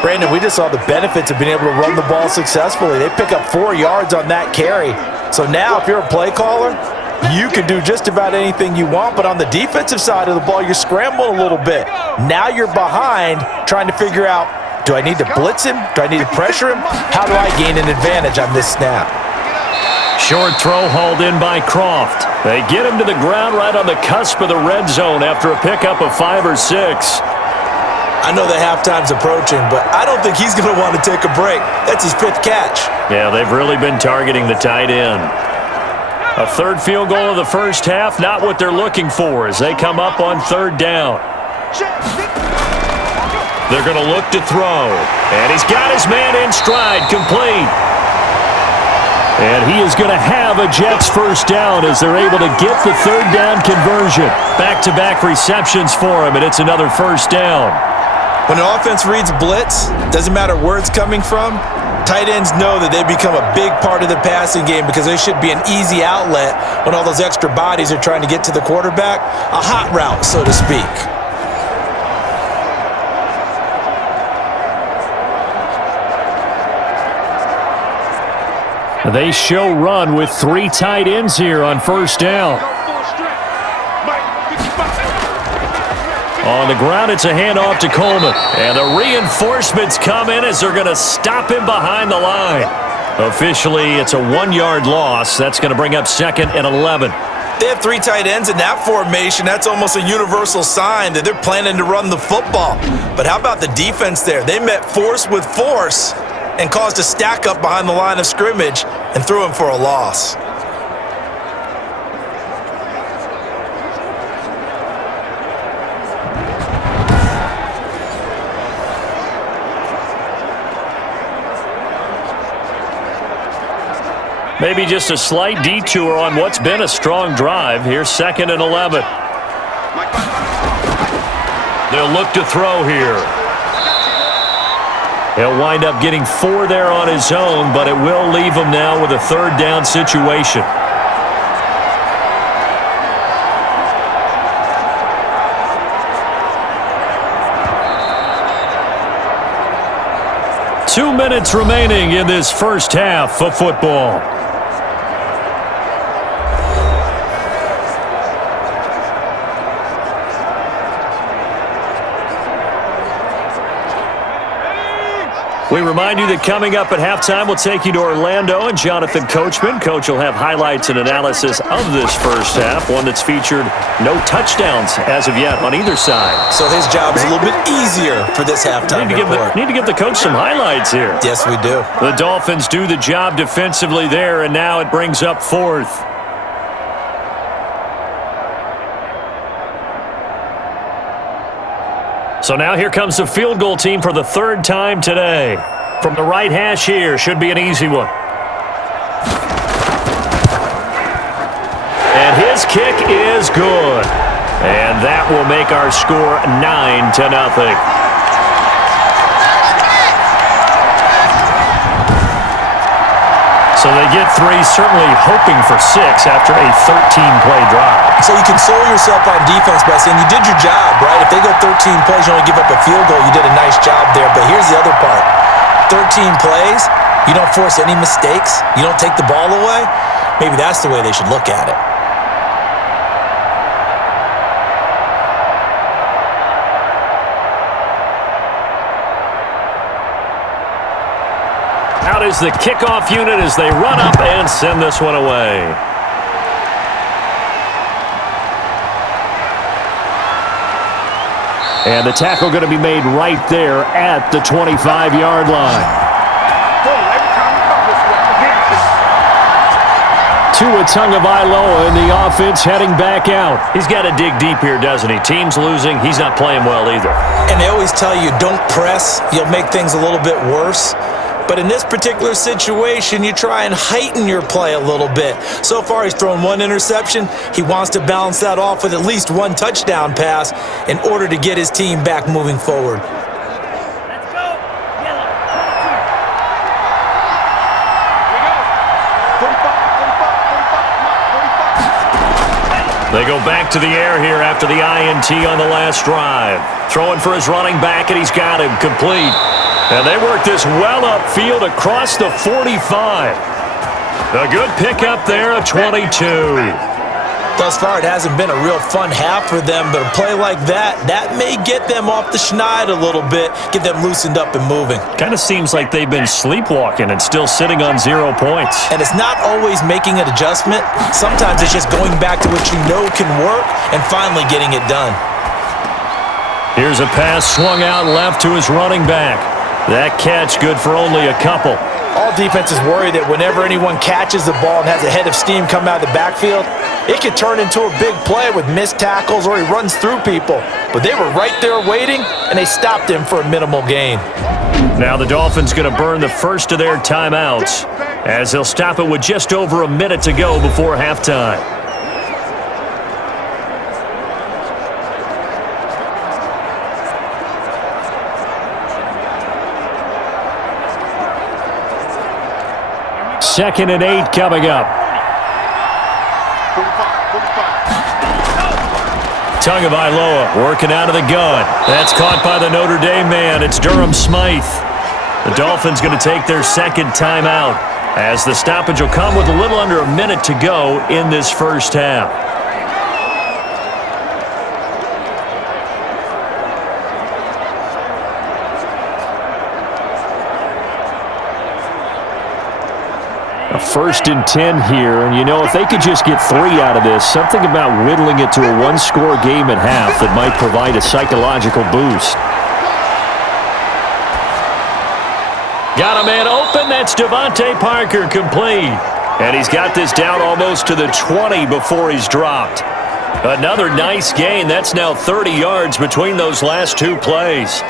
Brandon, we just saw the benefits of being able to run the ball successfully. They pick up 4 yards on that carry. So now if you're a play caller, You can do just about anything you want, but on the defensive side of the ball, you're scrambling a little bit. Now you're behind, trying to figure out, do I need to blitz him? Do I need to pressure him? How do I gain an advantage on this snap? Short throw hauled in by Croft. They get him to the ground right on the cusp of the red zone after a pickup of 5 or 6. I know that halftime's approaching, but I don't think he's going to want to take a break. That's his 5th catch. Yeah, they've really been targeting the tight end. A third field goal of the first half, not what they're looking for as they come up on 3rd down. They're going to look to throw. And he's got his man in stride, complete. And he is going to have a Jets first down as they're able to get the 3rd down conversion. Back-to-back receptions for him, and it's another first down. When an offense reads blitz, doesn't matter where it's coming from, tight ends know that they become a big part of the passing game because they should be an easy outlet when all those extra bodies are trying to get to the quarterback. A hot route, so to speak. They show run with 3 tight ends here on first down. On the ground, it's a handoff to Coleman. And the reinforcements come in as they're going to stop him behind the line. Officially, it's a 1-yard loss. That's going to bring up 2nd and 11. They have 3 tight ends in that formation. That's almost a universal sign that they're planning to run the football. But how about the defense there? They met force with force and caused a stack up behind the line of scrimmage and threw him for a loss. Maybe just a slight detour on what's been a strong drive. Here's 2nd and 11. They'll look to throw here. He'll wind up getting 4 there on his own, but it will leave him now with a 3rd down situation. Two minutes remaining in this first half of football. We remind you that coming up at halftime, we'll take you to Orlando and Jonathan Coachman. Coach will have highlights and analysis of this first half, one that's featured no touchdowns as of yet on either side. So his job's a little bit easier for this halftime report. Need to give the coach some highlights here. Yes, we do. The Dolphins do the job defensively there, and now it brings up 4th. So now here comes the field goal team for the 3rd time today. From the right hash here, should be an easy one. And his kick is good. And that will make our score 9-0. So they get 3, certainly hoping for 6 after a 13-play drive. So you console yourself on defense by saying you did your job, right? If they go 13 plays, you only give up a field goal, you did a nice job there. But here's the other part. 13 plays, you don't force any mistakes, you don't take the ball away. Maybe that's the way they should look at it. Out is the kickoff unit as they run up and send this one away. And the tackle going to be made right there at the 25-yard line. Tua Tagovailoa in the offense heading back out. He's got to dig deep here, doesn't he? Team's losing. He's not playing well either. And they always tell you, don't press. You'll make things a little bit worse. But in this particular situation, you try and heighten your play a little bit. So far, he's thrown 1 interception. He wants to balance that off with at least 1 touchdown pass in order to get his team back moving forward. They go back to the air here after the INT on the last drive. Throwing for his running back, and he's got him complete. And they work this well upfield across the 45. A good pickup there, a 22. Thus far, it hasn't been a real fun half for them, but a play like that may get them off the schneid a little bit, get them loosened up and moving. Kind of seems like they've been sleepwalking and still sitting on 0 points. And it's not always making an adjustment. Sometimes it's just going back to what you know can work and finally getting it done. Here's a pass swung out left to his running back. That catch good for only a couple. All defenses worry that whenever anyone catches the ball and has a head of steam come out of the backfield, it could turn into a big play with missed tackles or he runs through people. But they were right there waiting, and they stopped him for a minimal gain. Now the Dolphins going to burn the first of their timeouts as they'll stop it with just over a minute to go before halftime. Second and 8 coming up. 45. Tagovailoa working out of the gun. That's caught by the Notre Dame man. It's Durham Smythe. The Dolphins going to take their second timeout as the stoppage will come with a little under a minute to go in this first half. First and 10 here, and you know, if they could just get 3 out of this, something about whittling it to a one-score game at half that might provide a psychological boost. Got a man open. That's Devontae Parker complete. And he's got this down almost to the 20 before he's dropped. Another nice gain. That's now 30 yards between those last 2 plays.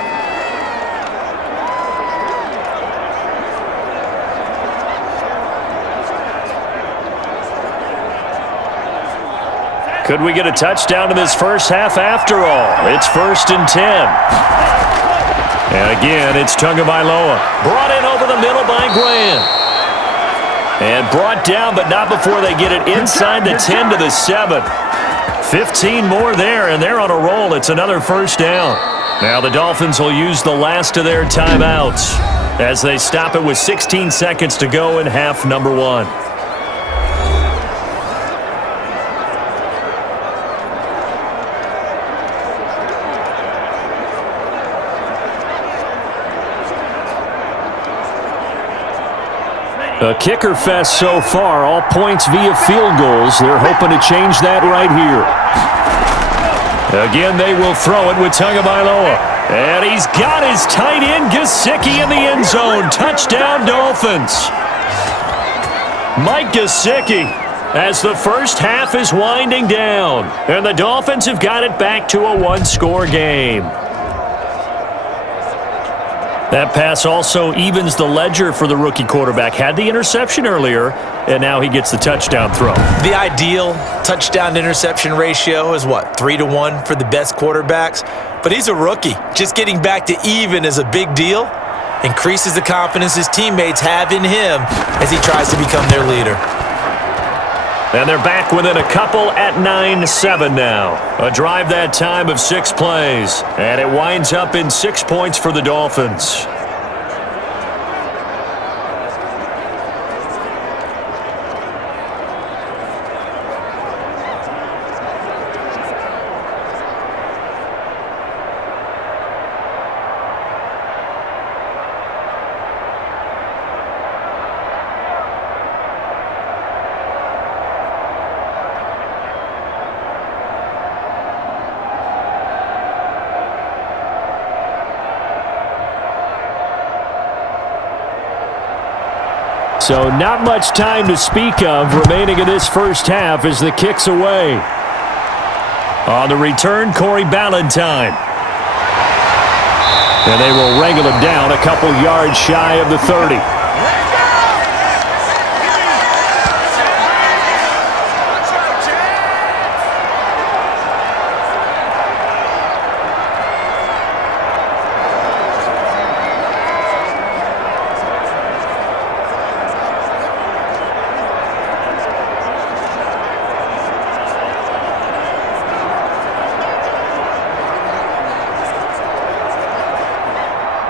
Could we get a touchdown in this first half after all? It's first and 10. And again, it's Tagovailoa. Brought in over the middle by Grant. And brought down, but not before they get it inside the 10 to the 7. 15 more there, and they're on a roll. It's another first down. Now the Dolphins will use the last of their timeouts as they stop it with 16 seconds to go in half number 1. A kicker fest so far, all points via field goals. They're hoping to change that right here. Again, they will throw it with Tagovailoa. And he's got his tight end, Gesicki, in the end zone. Touchdown, Dolphins. Mike Gesicki, as the first half is winding down. And the Dolphins have got it back to a one-score game. That pass also evens the ledger for the rookie quarterback. Had the interception earlier, and now he gets the touchdown throw. The ideal touchdown-interception ratio is, what, 3-to-1 for the best quarterbacks? But he's a rookie. Just getting back to even is a big deal. Increases the confidence his teammates have in him as he tries to become their leader. And they're back within a couple at 9-7 now. A drive that time of 6 plays. And it winds up in 6 points for the Dolphins. So not much time to speak of remaining in this first half as the kick's away. On the return, Corey Ballantyne. And they will wrangle him down a couple yards shy of the 30.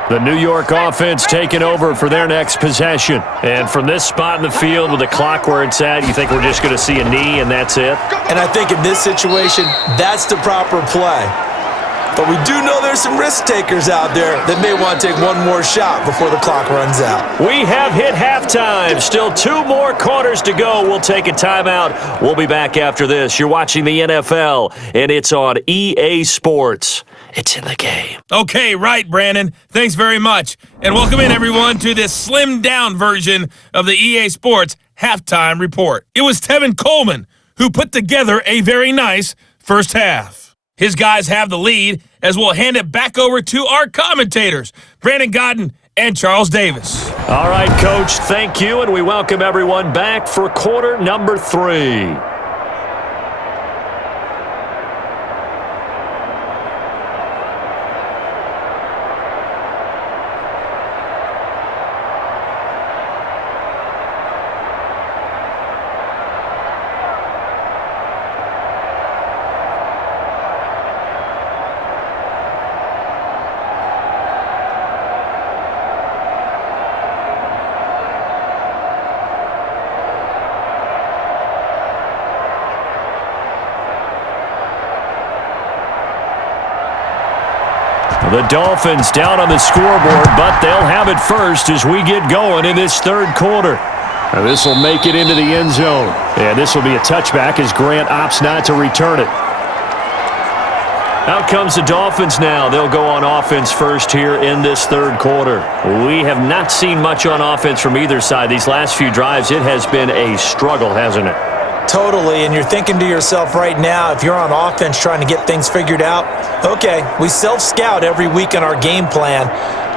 The New York offense taking over for their next possession. And from this spot in the field with the clock where it's at, you think we're just going to see a knee and that's it? And I think in this situation, that's the proper play. But we do know there's some risk takers out there that may want to take one more shot before the clock runs out. We have hit halftime. Still 2 more quarters to go. We'll take a timeout. We'll be back after this. You're watching the NFL, and it's on EA Sports. It's in the game. Okay, right, Brandon. Thanks very much. And welcome in, everyone, to this slimmed-down version of the EA Sports Halftime Report. It was Tevin Coleman who put together a very nice first half. His guys have the lead as we'll hand it back over to our commentators, Brandon Godden and Charles Davis. All right, Coach, thank you, and we welcome everyone back for quarter number 3. The Dolphins down on the scoreboard, but they'll have it first as we get going in this third quarter. Now this will make it into the end zone. And this will be a touchback as Grant opts not to return it. Out comes the Dolphins now. They'll go on offense first here in this third quarter. We have not seen much on offense from either side. These last few drives, it has been a struggle, hasn't it? Totally, and you're thinking to yourself right now, if you're on offense trying to get things figured out, okay, we self-scout every week on our game plan.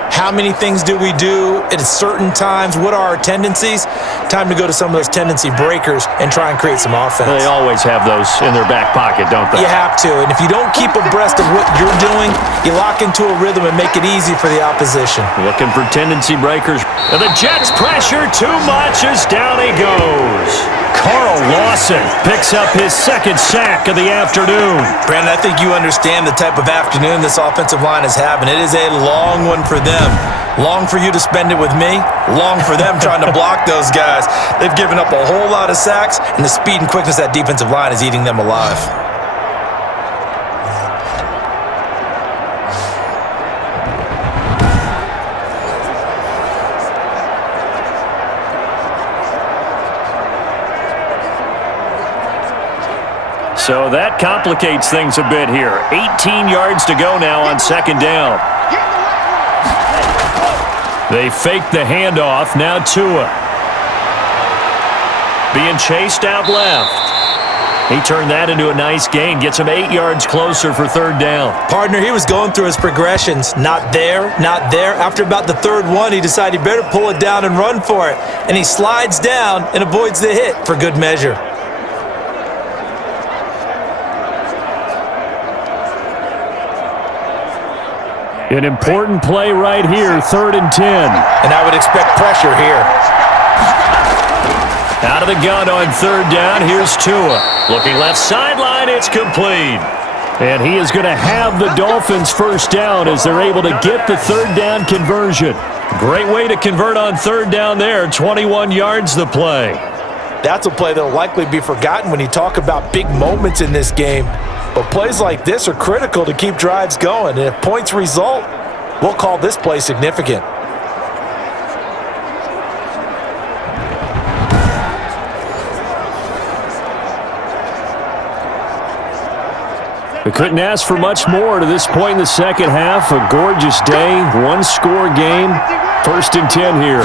How many things do we do at certain times? What are our tendencies? Time to go to some of those tendency breakers and try and create some offense. They always have those in their back pocket, don't they? You have to, and if you don't keep abreast of what you're doing, you lock into a rhythm and make it easy for the opposition. Looking for tendency breakers. And the Jets pressure too much as down he goes. Carl Lawson picks up his second sack of the afternoon. Brandon, I think you understand the type of afternoon this offensive line is having. It is a long one for them. Long for you to spend it with me. Long for them trying to block those guys. They've given up a whole lot of sacks, and the speed and quickness of that defensive line is eating them alive. So that complicates things a bit here. 18 yards to go now on second down. They fake the handoff. Now Tua. Being chased out left. He turned that into a nice gain. Gets him 8 yards closer for third down. Partner, he was going through his progressions. Not there, not there. After about the third one, he decided he better pull it down and run for it. And he slides down and avoids the hit for good measure. An important play right here, 3rd and 10. And I would expect pressure here. Out of the gun on third down, here's Tua. Looking left sideline, it's complete. And he is going to have the Dolphins first down as they're able to get the third down conversion. Great way to convert on third down there, 21 yards the play. That's a play that will likely be forgotten when you talk about big moments in this game. But plays like this are critical to keep drives going. And if points result, we'll call this play significant. We couldn't ask for much more to this point in the second half. A gorgeous day, one-score game. 1st and 10 here.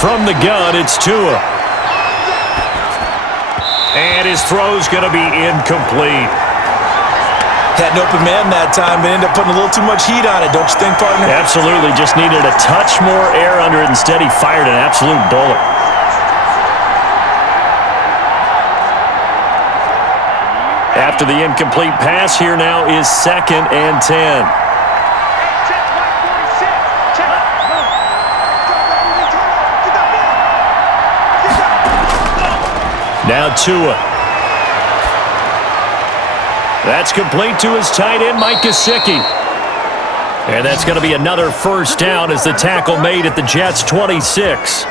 From the gun, it's Tua. And his throw's going to be incomplete. Had an open man that time, but ended up putting a little too much heat on it, don't you think, partner? Absolutely. Just needed a touch more air under it. Instead, he fired an absolute bullet. After the incomplete pass, here now is 2nd and 10. Now Tua. That's complete to his tight end, Mike Gesicki. And that's going to be another first down as the tackle made at the Jets' 26.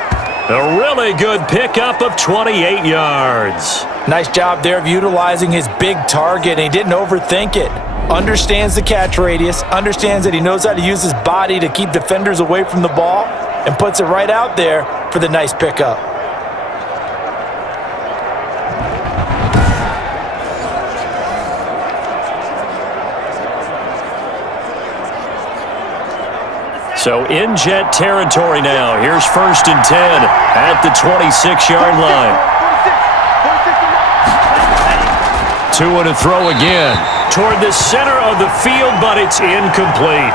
A really good pickup of 28 yards. Nice job there of utilizing his big target, and he didn't overthink it. Understands the catch radius, understands that he knows how to use his body to keep defenders away from the ball, and puts it right out there for the nice pickup. So in Jet territory now. Here's 1st and 10 at the 26-yard line. Tua to throw again toward the center of the field, but it's incomplete.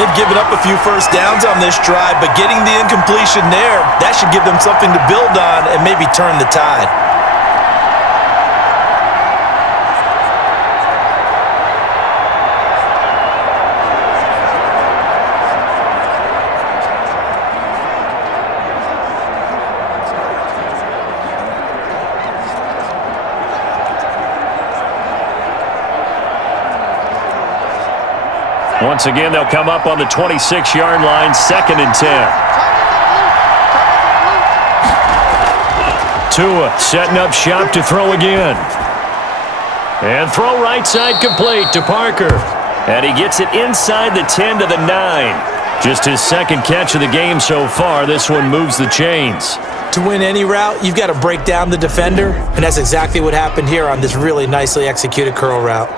They've given up a few first downs on this drive, but getting the incompletion there, that should give them something to build on and maybe turn the tide. Once again, they'll come up on the 26-yard line, 2nd and 10. Tua setting up shop to throw again. And throw right side complete to Parker. And he gets it inside the 10 to the 9. Just his 2nd catch of the game so far. This one moves the chains. To win any route, you've got to break down the defender, and that's exactly what happened here on this really nicely executed curl route.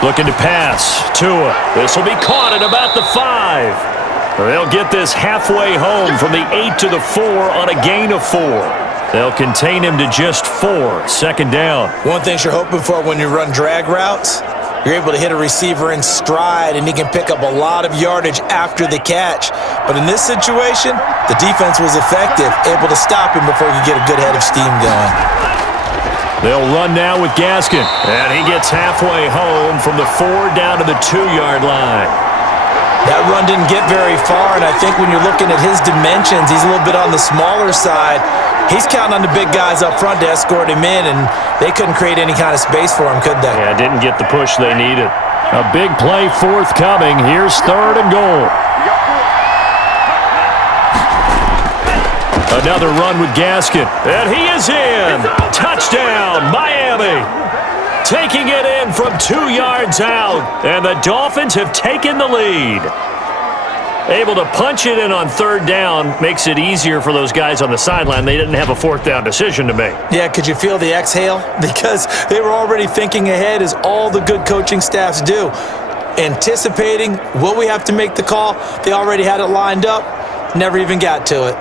Looking to pass. Tua. This will be caught at about the 5. They'll get this halfway home from the 8 to the 4 on a gain of 4. They'll contain him to just 4. 2nd down. One thing you're hoping for when you run drag routes, you're able to hit a receiver in stride, and he can pick up a lot of yardage after the catch. But in this situation, the defense was effective, able to stop him before he could get a good head of steam going. They'll run now with Gaskin. And he gets halfway home from the 4 down to the 2-yard line. That run didn't get very far, and I think when you're looking at his dimensions, he's a little bit on the smaller side. He's counting on the big guys up front to escort him in, and they couldn't create any kind of space for him, could they? Yeah, didn't get the push they needed. A big play forthcoming. Here's 3rd and goal. Another run with Gaskin. And he is in. Touchdown, Miami. Taking it in from 2 yards out. And the Dolphins have taken the lead. Able to punch it in on 3rd down makes it easier for those guys on the sideline. They didn't have a 4th down decision to make. Yeah, could you feel the exhale? Because they were already thinking ahead, as all the good coaching staffs do. Anticipating, will we have to make the call? They already had it lined up. Never even got to it.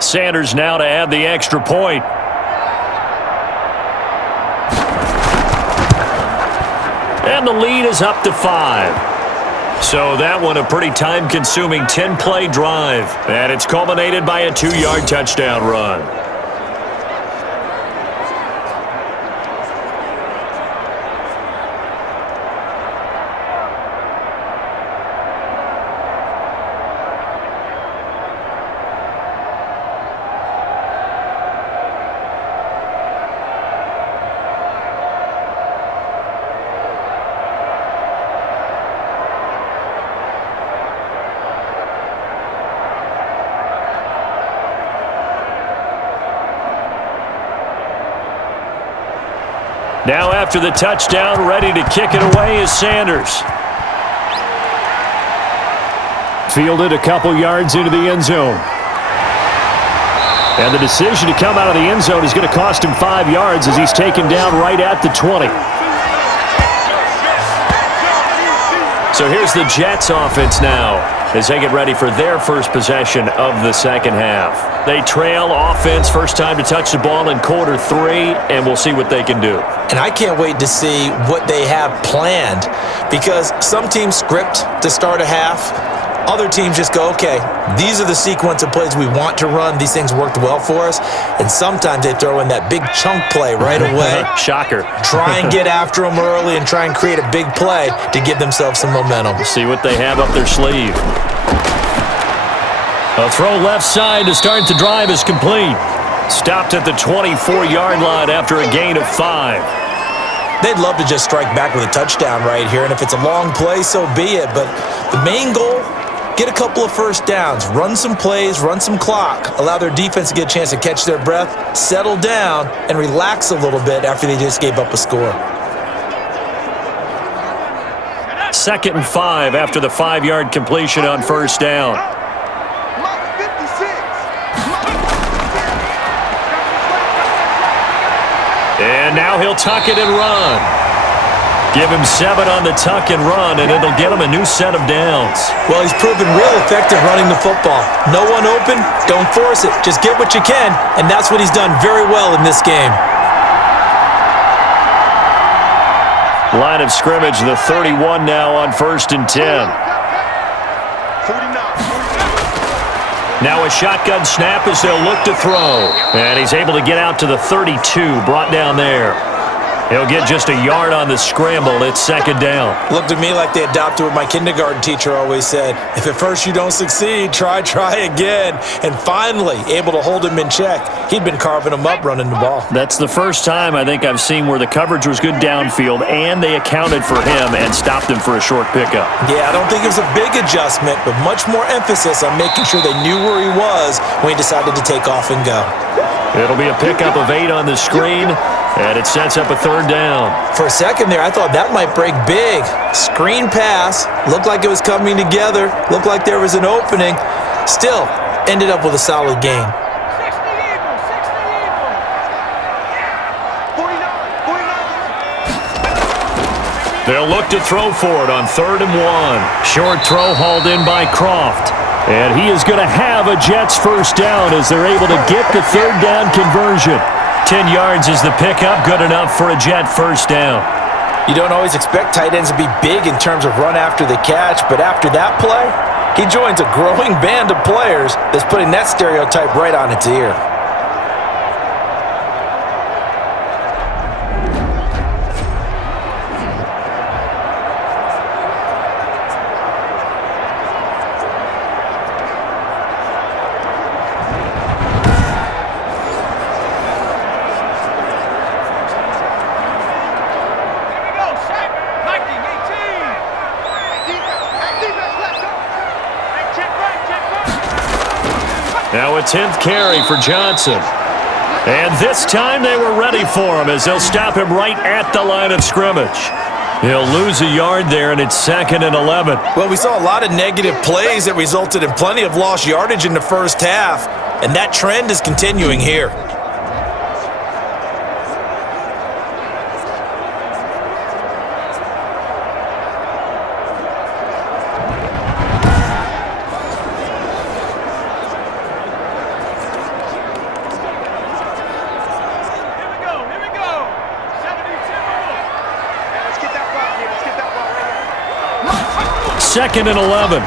Sanders now to add the extra point. And the lead is up to 5. So that one a pretty time-consuming 10-play drive. And it's culminated by a 2-yard touchdown run. Now after the touchdown, ready to kick it away is Sanders. Fielded a couple yards into the end zone. And the decision to come out of the end zone is going to cost him 5 yards as he's taken down right at the 20. So here's the Jets offense now as they get ready for their first possession of the 2nd half. They trail offense, first time to touch the ball in quarter 3, and we'll see what they can do. And I can't wait to see what they have planned, because some teams script to start a half. Other teams just go, okay, these are the sequence of plays we want to run. These things worked well for us. And sometimes they throw in that big chunk play right away. Shocker. Try and get after them early and try and create a big play to give themselves some momentum. See what they have up their sleeve. A throw left side to start the drive is complete. Stopped at the 24-yard line after a gain of 5. They'd love to just strike back with a touchdown right here, and if it's a long play, so be it. But the main goal, get a couple of first downs, run some plays, run some clock, allow their defense to get a chance to catch their breath, settle down, and relax a little bit after they just gave up a score. 2nd and 5 after the 5-yard completion on first down. And now he'll tuck it and run. Give him 7 on the tuck and run, and it'll get him a new set of downs. Well, he's proven real effective running the football. No one open, don't force it. Just get what you can, and that's what he's done very well in this game. Line of scrimmage, the 31 now on 1st and 10. 49. Now a shotgun snap as they'll look to throw. And he's able to get out to the 32, brought down there. He'll get just a yard on the scramble. It's 2nd down. Looked to me like they adopted what my kindergarten teacher always said. If at first you don't succeed, try again. And finally, able to hold him in check. He'd been carving him up running the ball. That's the first time I think I've seen where the coverage was good downfield and they accounted for him and stopped him for a short pickup. Yeah, I don't think it was a big adjustment, but much more emphasis on making sure they knew where he was when he decided to take off and go. It'll be a pickup of 8 on the screen, and it sets up a 3rd down. For a second there, I thought that might break big. Screen pass, looked like it was coming together, looked like there was an opening. Still, ended up with a solid gain. 49. They'll look to throw for it on 3rd and 1. Short throw hauled in by Croft. And he is going to have a Jets first down as they're able to get the 3rd down conversion. 10 yards is the pickup, good enough for a Jet first down. You don't always expect tight ends to be big in terms of run after the catch, but after that play, he joins a growing band of players that's putting that stereotype right on its ear. Now a 10th carry for Johnson. And this time they were ready for him as they'll stop him right at the line of scrimmage. He'll lose a yard there, and it's 2nd and 11. Well, we saw a lot of negative plays that resulted in plenty of lost yardage in the first half, and that trend is continuing here. Second and 11.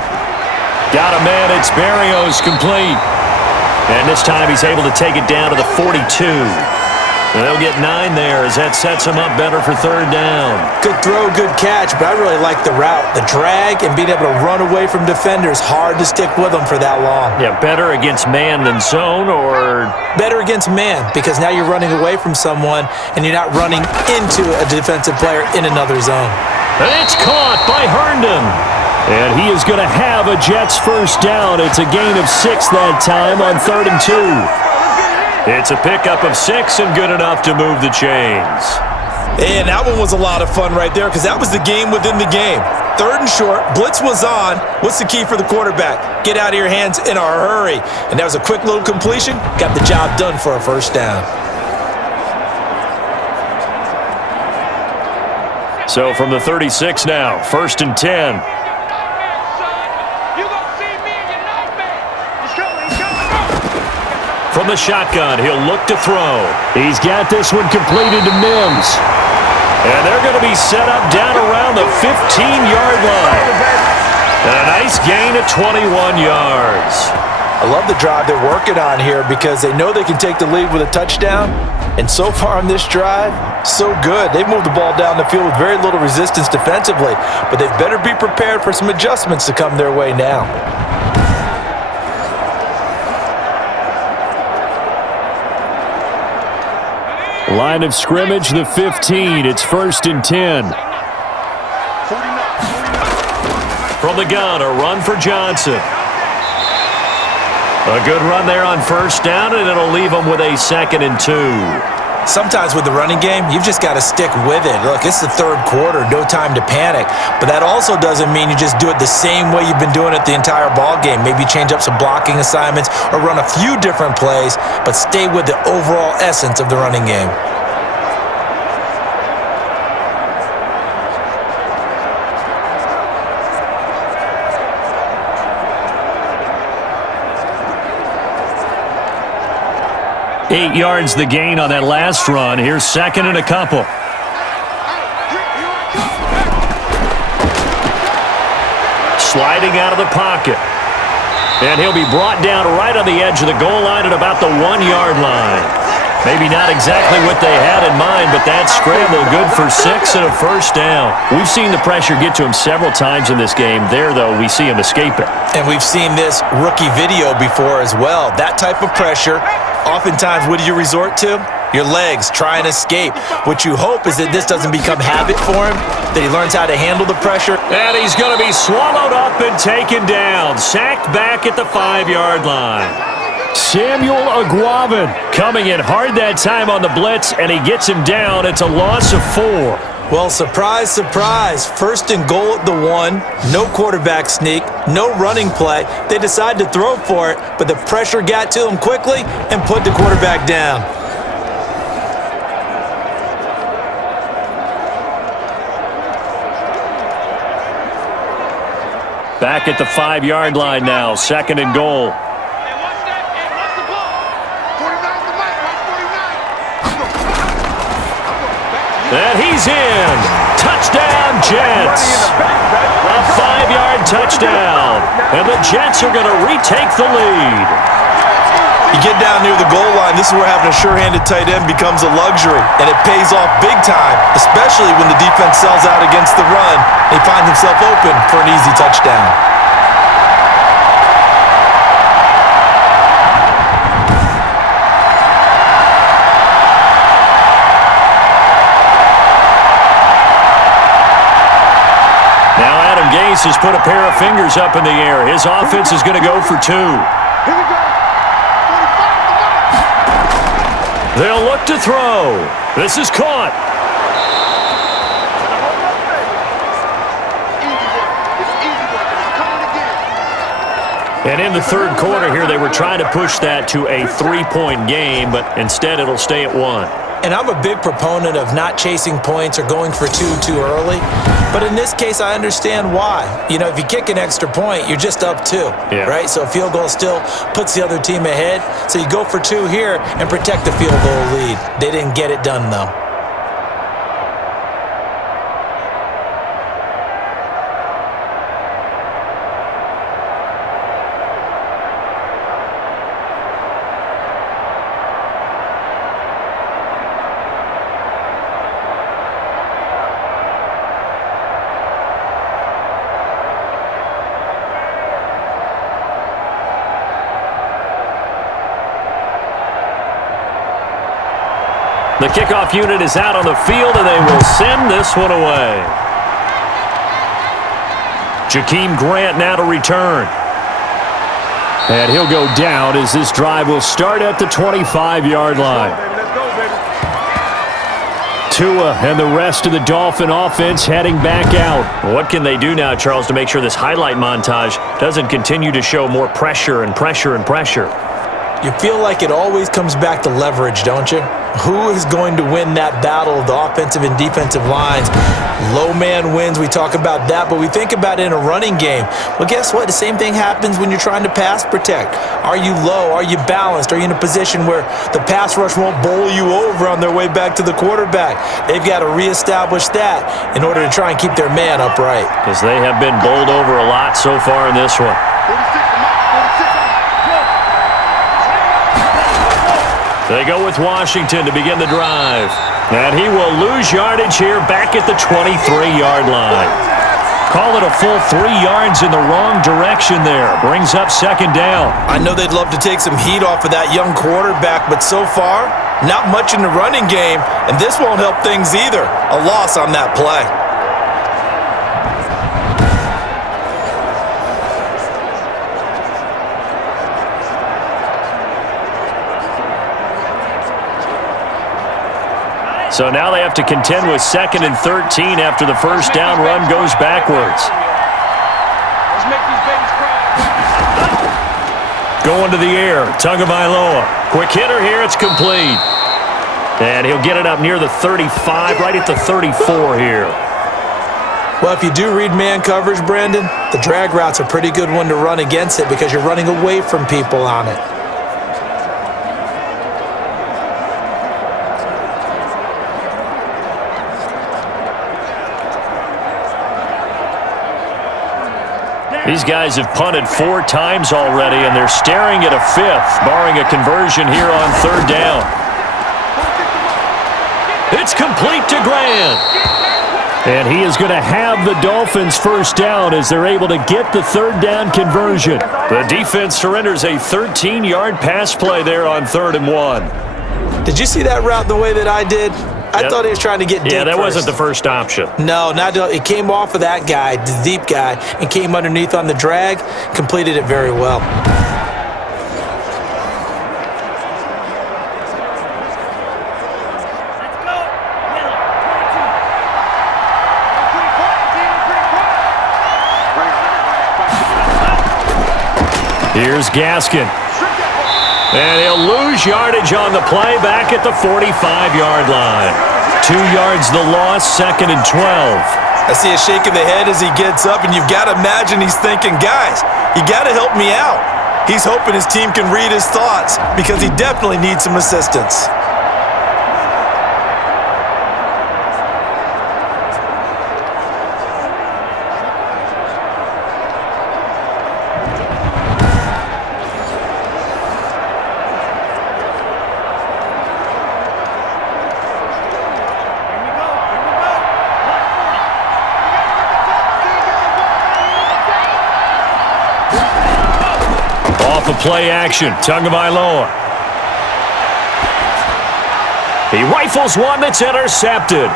Got a man. It's Berrios complete. And this time he's able to take it down to the 42. And they'll get 9 there as that sets him up better for 3rd down. Good throw, good catch, but I really like the route. The drag and being able to run away from defenders. Hard to stick with them for that long. Yeah, better against man than zone, or? Better against man, because now you're running away from someone and you're not running into a defensive player in another zone. And it's caught by Herndon. And he is going to have a Jets first down. It's a gain of 6 that time on 3rd and 2. It's a pickup of 6 and good enough to move the chains. And that one was a lot of fun right there because that was the game within the game. 3rd and short, blitz was on. What's the key for the quarterback? Get out of your hands in a hurry. And that was a quick little completion. Got the job done for a first down. So from the 36 now, 1st and 10. from the shotgun. He'll look to throw. He's got this one completed to Mims. And they're going to be set up down around the 15-yard line. And a nice gain of 21 yards. I love the drive they're working on here because they know they can take the lead with a touchdown. And so far on this drive, so good. They've moved the ball down the field with very little resistance defensively, but they better be prepared for some adjustments to come their way now. Line of scrimmage, the 15. It's 1st and 10. From the gun, a run for Johnson. A good run there on 1st down, and it'll leave them with a 2nd and 2. Sometimes with the running game, you've just got to stick with it. Look, it's the 3rd quarter, no time to panic. But that also doesn't mean you just do it the same way you've been doing it the entire ball game. Maybe change up some blocking assignments or run a few different plays, but stay with the overall essence of the running game. Eight yards the gain on that last run. Here's 2nd and a couple. Sliding out of the pocket. And he'll be brought down right on the edge of the goal line at about the 1-yard line. Maybe not exactly what they had in mind, but that scramble good for 6 and a 1st down. We've seen the pressure get to him several times in this game. There, though, we see him escape it. And we've seen this rookie video before as well. That type of pressure, oftentimes, what do you resort to? Your legs, try and escape. What you hope is that this doesn't become habit for him, that he learns how to handle the pressure. And he's going to be swallowed up and taken down. Sacked back at the 5-yard line. Samuel Aguavin coming in hard that time on the blitz, and he gets him down. It's a loss of 4. Well, surprise, surprise. 1st and goal at the 1. No quarterback sneak. No running play. They decide to throw for it, but the pressure got to him quickly and put the quarterback down. Back at the 5-yard line now. 2nd and goal. And he's in. Touchdown, Jets. A 5-yard touchdown. And the Jets are going to retake the lead. You get down near the goal line, this is where having a sure-handed tight end becomes a luxury, and it pays off big time, especially when the defense sells out against the run. He finds himself open for an easy touchdown. Gase has put a pair of fingers up in the air. His offense is going to go for 2. They'll look to throw. This is caught. And in the 3rd quarter here, they were trying to push that to a 3-point game, but instead it'll stay at 1. And I'm a big proponent of not chasing points or going for 2 too early. But in this case, I understand why. You know, if you kick an extra point, you're just up 2, right? So a field goal still puts the other team ahead. So you go for 2 here and protect the field goal lead. They didn't get it done, though. The kickoff unit is out on the field, and they will send this one away. Jakeem Grant now to return. And he'll go down as this drive will start at the 25-yard line. Tua and the rest of the Dolphin offense heading back out. What can they do now, Charles, to make sure this highlight montage doesn't continue to show more pressure and pressure and pressure? You feel like it always comes back to leverage, don't you? Who is going to win that battle of the offensive and defensive lines? Low man wins. We talk about that, but we think about it in a running game. Well, guess what? The same thing happens when you're trying to pass protect. Are you low? Are you balanced? Are you in a position where the pass rush won't bowl you over on their way back to the quarterback? They've got to reestablish that in order to try and keep their man upright. Because they have been bowled over a lot so far in this one. 46, They go with Washington to begin the drive. And he will lose yardage here back at the 23-yard line. Call it a full 3 yards in the wrong direction there. Brings up second down. I know they'd love to take some heat off of that young quarterback, but so far, not much in the running game, and this won't help things either. A loss on that play. So now they have to contend with 2nd and 13 after the first down run goes backwards. Let's make these babies cry. Going to the air, Tagovailoa. Quick hitter here, it's complete. And he'll get it up near the 35, right at the 34 here. Well, if you do read man coverage, Brandon, the drag route's a pretty good one to run against it because you're running away from people on it. These guys have punted 4 times already, and they're staring at a 5th, barring a conversion here on 3rd down. It's complete to Grant. And he is going to have the Dolphins first down as they're able to get the 3rd down conversion. The defense surrenders a 13-yard pass play there on 3rd and 1. Did you see that route the way that I did? I thought he was trying to get deep. Yeah, that first. wasn't the first option. No, it came off of that guy, the deep guy, and came underneath on the drag, completed it very well. Here's Gaskin. And he'll lose yardage on the play back at the 45-yard line. 2 yards the loss, 2nd and 12. I see a shake of the head as he gets up, and you've got to imagine he's thinking, guys, you got to help me out. He's hoping his team can read his thoughts because he definitely needs some assistance. Play action, Tagovailoa. He rifles one that's intercepted.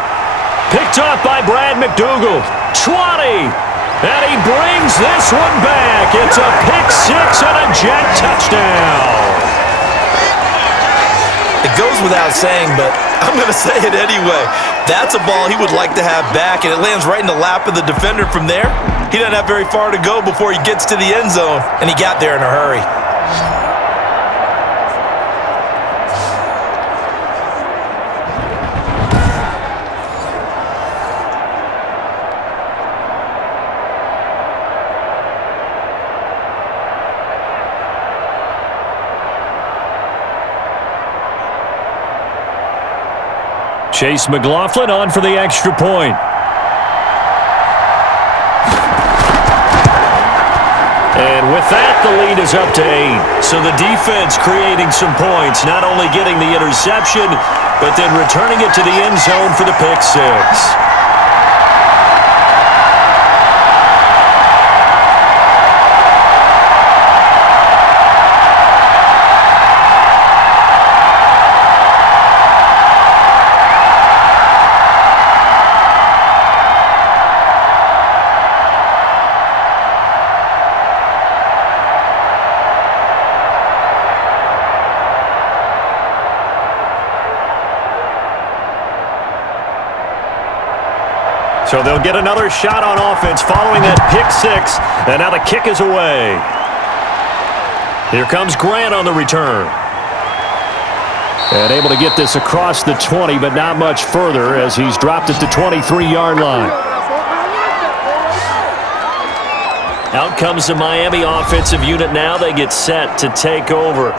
Picked up by Brad McDougal. 20. And he brings this one back. It's a pick 6 and a Jet touchdown. It goes without saying, but I'm going to say it anyway. That's a ball he would like to have back, and it lands right in the lap of the defender from there. He doesn't have very far to go before he gets to the end zone, and he got there in a hurry. Chase McLaughlin on for the extra point. And with that, the lead is up to 8. So the defense creating some points, not only getting the interception, but then returning it to the end zone for the pick 6. So they'll get another shot on offense following that pick 6, and now the kick is away. Here comes Grant on the return. And able to get this across the 20, but not much further as he's dropped at the 23-yard line. Out comes the Miami offensive unit now. They get set to take over.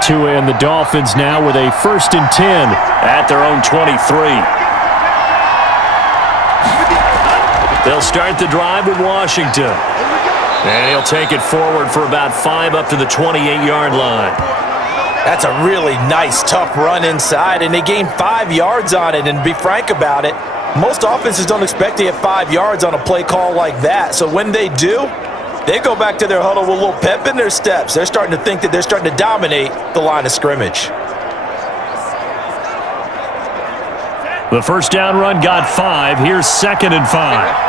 Tua and the Dolphins now with a 1st and 10 at their own 23. They'll start the drive with Washington. And he'll take it forward for about 5 up to the 28-yard line. That's a really nice, tough run inside, and they gained 5 yards on it. And to be frank about it, most offenses don't expect to get 5 yards on a play call like that. So when they do, they go back to their huddle with a little pep in their steps. They're starting to think that they're starting to dominate the line of scrimmage. The first down run got 5. Here's 2nd and 5.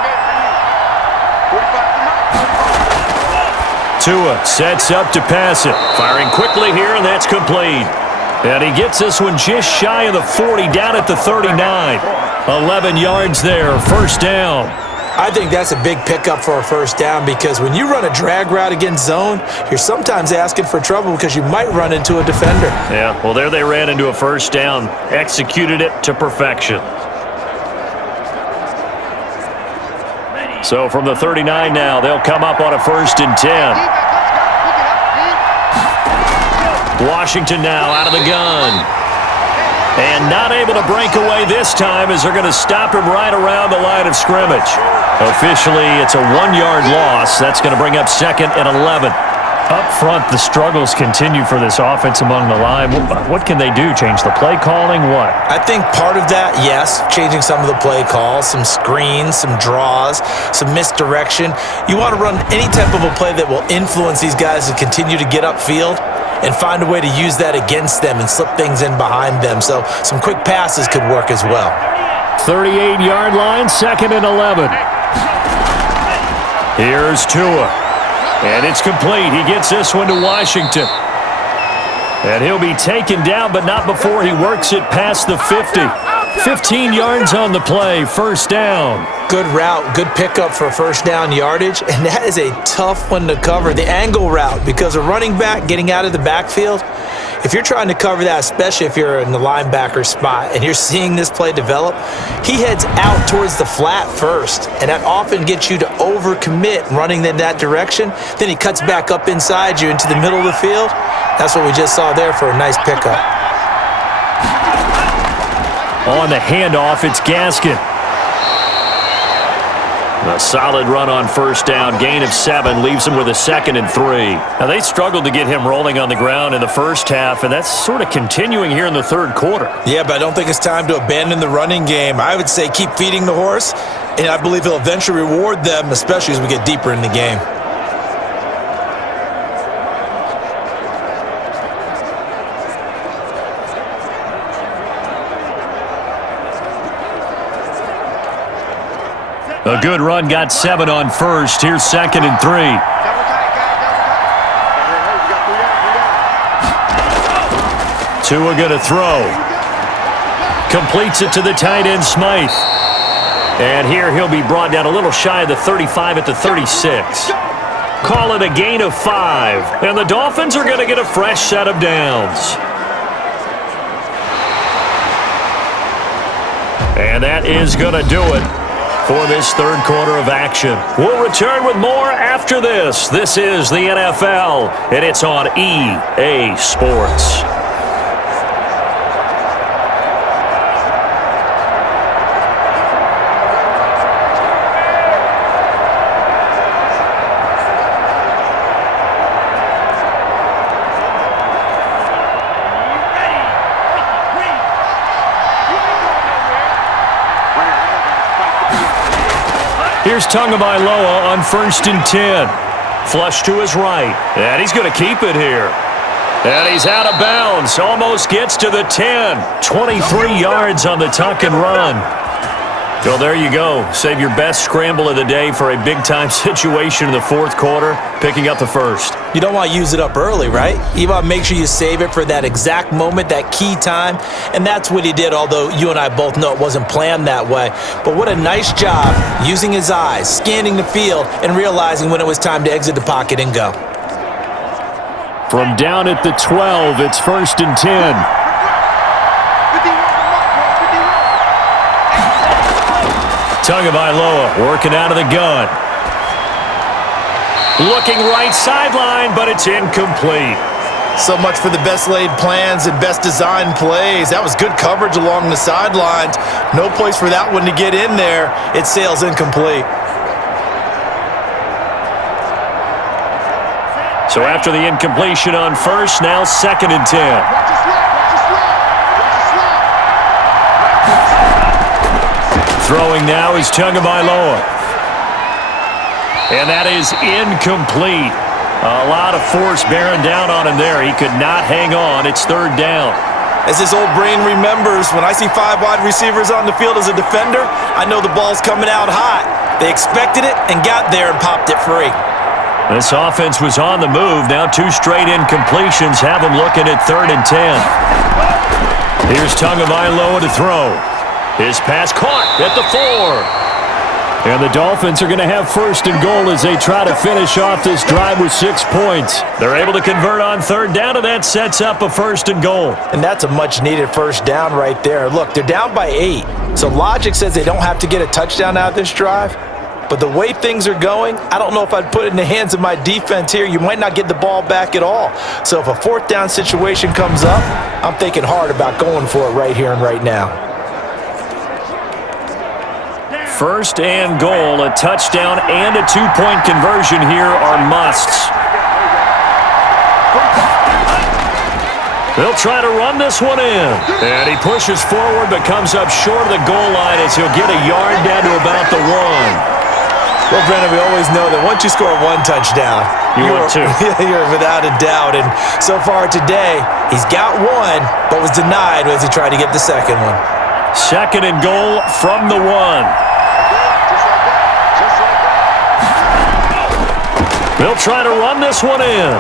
Tua sets up to pass it. Firing quickly here, and that's complete. And he gets this one just shy of the 40, down at the 39. 11 yards there, first down. I think that's a big pickup for a first down because when you run a drag route against zone, you're sometimes asking for trouble because you might run into a defender. Yeah, well, there they ran into a first down. Executed it to perfection. So from the 39 now, they'll come up on a 1st and 10. Washington now out of the gun. And not able to break away this time as they're going to stop him right around the line of scrimmage. Officially, it's a 1-yard loss. That's going to bring up 2nd and 11. Up front, the struggles continue for this offense among the line. What can they do? Change the play calling? What? I think part of that, yes, changing some of the play calls, some screens, some draws, some misdirection. You want to run any type of a play that will influence these guys to continue to get upfield and find a way to use that against them and slip things in behind them. So some quick passes could work as well. 38-yard line, 2nd and 11. Here's Tua. And it's complete. He gets this one to Washington. And he'll be taken down, but not before he works it past the 50. 15 yards on the play, first down. Good route, good pickup for first down yardage, and that is a tough one to cover. The angle route, because a running back getting out of the backfield, if you're trying to cover that, especially if you're in the linebacker spot and you're seeing this play develop, he heads out towards the flat first, and that often gets you to overcommit running in that direction. Then he cuts back up inside you into the middle of the field. That's what we just saw there for a nice pickup. On the handoff, it's Gaskin. A solid run on first down, gain of 7, leaves him with a 2nd and 3. Now, they struggled to get him rolling on the ground in the first half, and that's sort of continuing here in the third quarter. Yeah, but I don't think it's time to abandon the running game. I would say keep feeding the horse, and I believe he'll eventually reward them, especially as we get deeper in the game. A good run, got 7 on first. Here's 2nd and 3. Tua going to throw. Completes it to the tight end, Smythe. And here he'll be brought down a little shy of the 35 at the 36. Call it a gain of 5. And the Dolphins are going to get a fresh set of downs. And that is going to do it for this third quarter of action. We'll return with more after this. This is the NFL, and it's on EA Sports. Here's Tagovailoa on 1st and 10. Flush to his right. And he's going to keep it here. And he's out of bounds. Almost gets to the 10. 23 yards on the tuck and run. Well, there you go. Save your best scramble of the day for a big-time situation in the fourth quarter, picking up the first. You don't want to use it up early, right? You want to make sure you save it for that exact moment, that key time, and that's what he did, although you and I both know it wasn't planned that way. But what a nice job using his eyes, scanning the field, and realizing when it was time to exit the pocket and go. From down at the 12, it's 1st and 10. Tagovailoa working out of the gun. Looking right sideline, but it's incomplete. So much for the best laid plans and best designed plays. That was good coverage along the sidelines. No place for that one to get in there. It sails incomplete. So after the incompletion on first, now 2nd and 10. Throwing now is Tagovailoa. And that is incomplete. A lot of force bearing down on him there. He could not hang on. It's 3rd down. As his old brain remembers, when I see 5 wide receivers on the field as a defender, I know the ball's coming out hot. They expected it and got there and popped it free. This offense was on the move. Now 2 straight incompletions have them looking at 3rd and 10. Here's Tagovailoa to throw. His pass caught at the 4. And the Dolphins are going to have 1st and goal as they try to finish off this drive with 6 points. They're able to convert on 3rd down, and that sets up a 1st and goal. And that's a much-needed 1st down right there. Look, they're down by 8. So logic says they don't have to get a touchdown out of this drive. But the way things are going, I don't know if I'd put it in the hands of my defense here. You might not get the ball back at all. So if a 4th down situation comes up, I'm thinking hard about going for it right here and right now. 1st and goal, a touchdown and a 2-point conversion here are musts. They'll try to run this one in. And he pushes forward but comes up short of the goal line as he'll get a yard down to about the 1. Well, Brennan, we always know that once you score 1 touchdown, you're 2. You're without a doubt. And so far today, he's got 1, but was denied as he tried to get the 2nd one. 2nd and goal from the 1. They'll try to run this one in.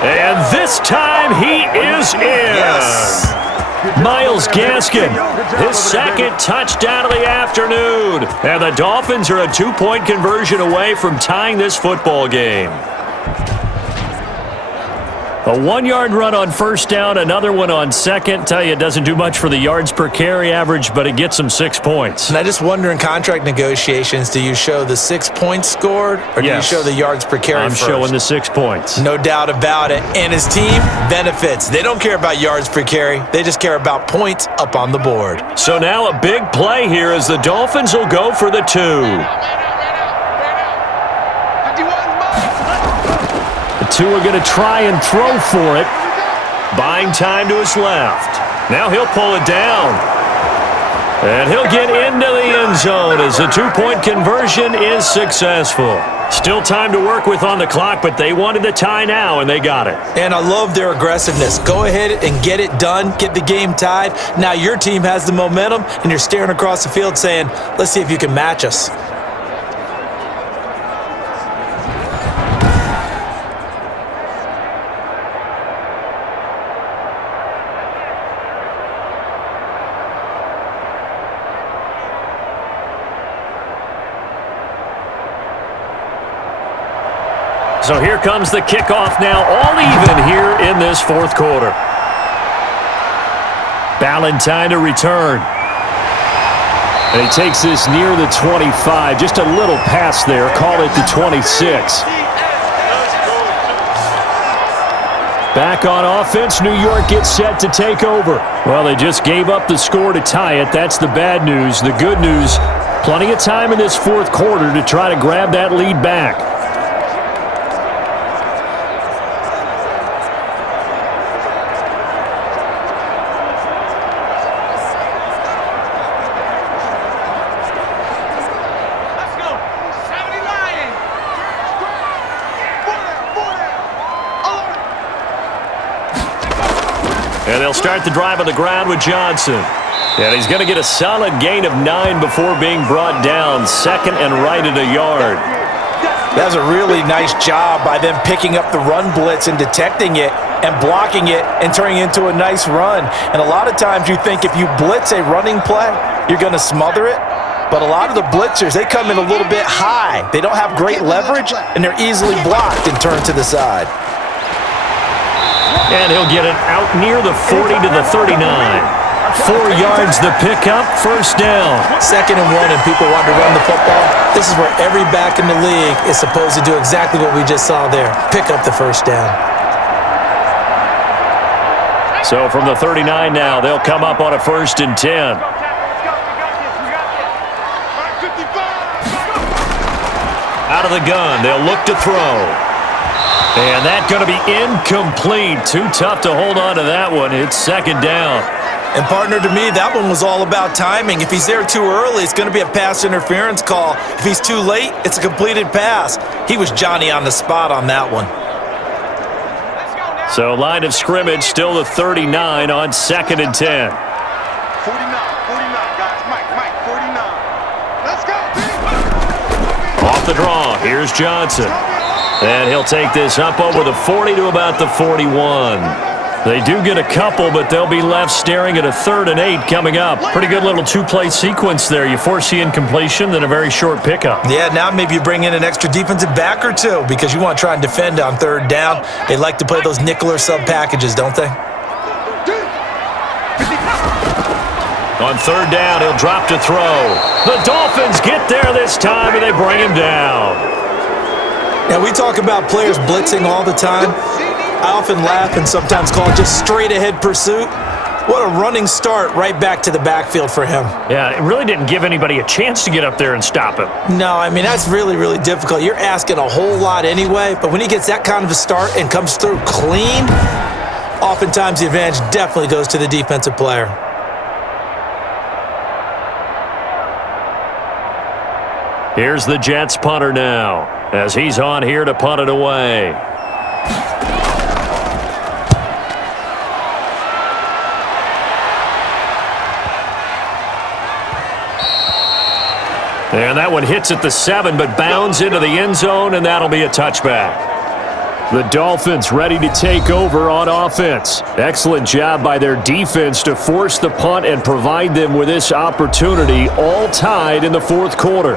And this time he is in. Yes. Myles Gaskin, his 2nd touchdown of the afternoon. And the Dolphins are a 2-point conversion away from tying this football game. A 1-yard run on 1st down, another one on 2nd. Tell you, it doesn't do much for the yards per carry average, but it gets them 6 points. And I just wonder in contract negotiations, do you show the 6 points scored, or do you show the yards per carry I'm first? showing the 6 points. No doubt about it. And his team benefits. They don't care about yards per carry. They just care about points up on the board. So now a big play here as the Dolphins will go for the 2. Two are going to try and throw for it. Buying time to his left. Now he'll pull it down. And he'll get into the end zone as the 2-point conversion is successful. Still time to work with on the clock, but they wanted the tie now, and they got it. And I love their aggressiveness. Go ahead and get it done. Get the game tied. Now your team has the momentum, and you're staring across the field saying, let's see if you can match us. So here comes the kickoff now, all even here in this 4th quarter. Ballantyne to return. And he takes this near the 25. Just a little pass there. Call it the 26. Back on offense, New York gets set to take over. Well, they just gave up the score to tie it. That's the bad news. The good news, plenty of time in this 4th quarter to try to grab that lead back. And they'll start the drive on the ground with Johnson. And he's going to get a solid gain of 9 before being brought down. Second and right at a yard. That's a really nice job by them picking up the run blitz and detecting it and blocking it and turning it into a nice run. And a lot of times you think if you blitz a running play, you're going to smother it. But a lot of the blitzers, they come in a little bit high. They don't have great leverage, and they're easily blocked and turned to the side. And he'll get it out near the 40 to the 39. 4 yards the pickup, first down. 2nd and 1, and people want to run the football. This is where every back in the league is supposed to do exactly what we just saw there. Pick up the first down. So from the 39 now, they'll come up on a 1st and 10. Out of the gun, they'll look to throw. And that's going to be incomplete. Too tough to hold on to that one. It's 2nd down. And partner, to me, that one was all about timing. If he's there too early, it's going to be a pass interference call. If he's too late, it's a completed pass. He was Johnny on the spot on that one. So line of scrimmage still the 39 on 2nd and 10. 49, guys. Mike, 49. Let's go. Off the draw, here's Johnson. And he'll take this up over the 40 to about the 41. They do get a couple, but they'll be left staring at a 3rd and 8 coming up. Pretty good little 2-play sequence there. You force the incompletion, then a very short pickup. Yeah, now maybe you bring in an extra defensive back or two because you want to try and defend on 3rd down. They like to play those nickel or sub packages, don't they? On 3rd down, he'll drop to throw. The Dolphins get there this time, and they bring him down. Now, we talk about players blitzing all the time. I often laugh and sometimes call it just straight-ahead pursuit. What a running start right back to the backfield for him. Yeah, it really didn't give anybody a chance to get up there and stop him. No, I mean, that's really, really difficult. You're asking a whole lot anyway, but when he gets that kind of a start and comes through clean, oftentimes the advantage definitely goes to the defensive player. Here's the Jets punter now, as he's on here to punt it away. And that one hits at the 7, but bounds into the end zone, and that'll be a touchback. The Dolphins ready to take over on offense. Excellent job by their defense to force the punt and provide them with this opportunity, all tied in the 4th quarter.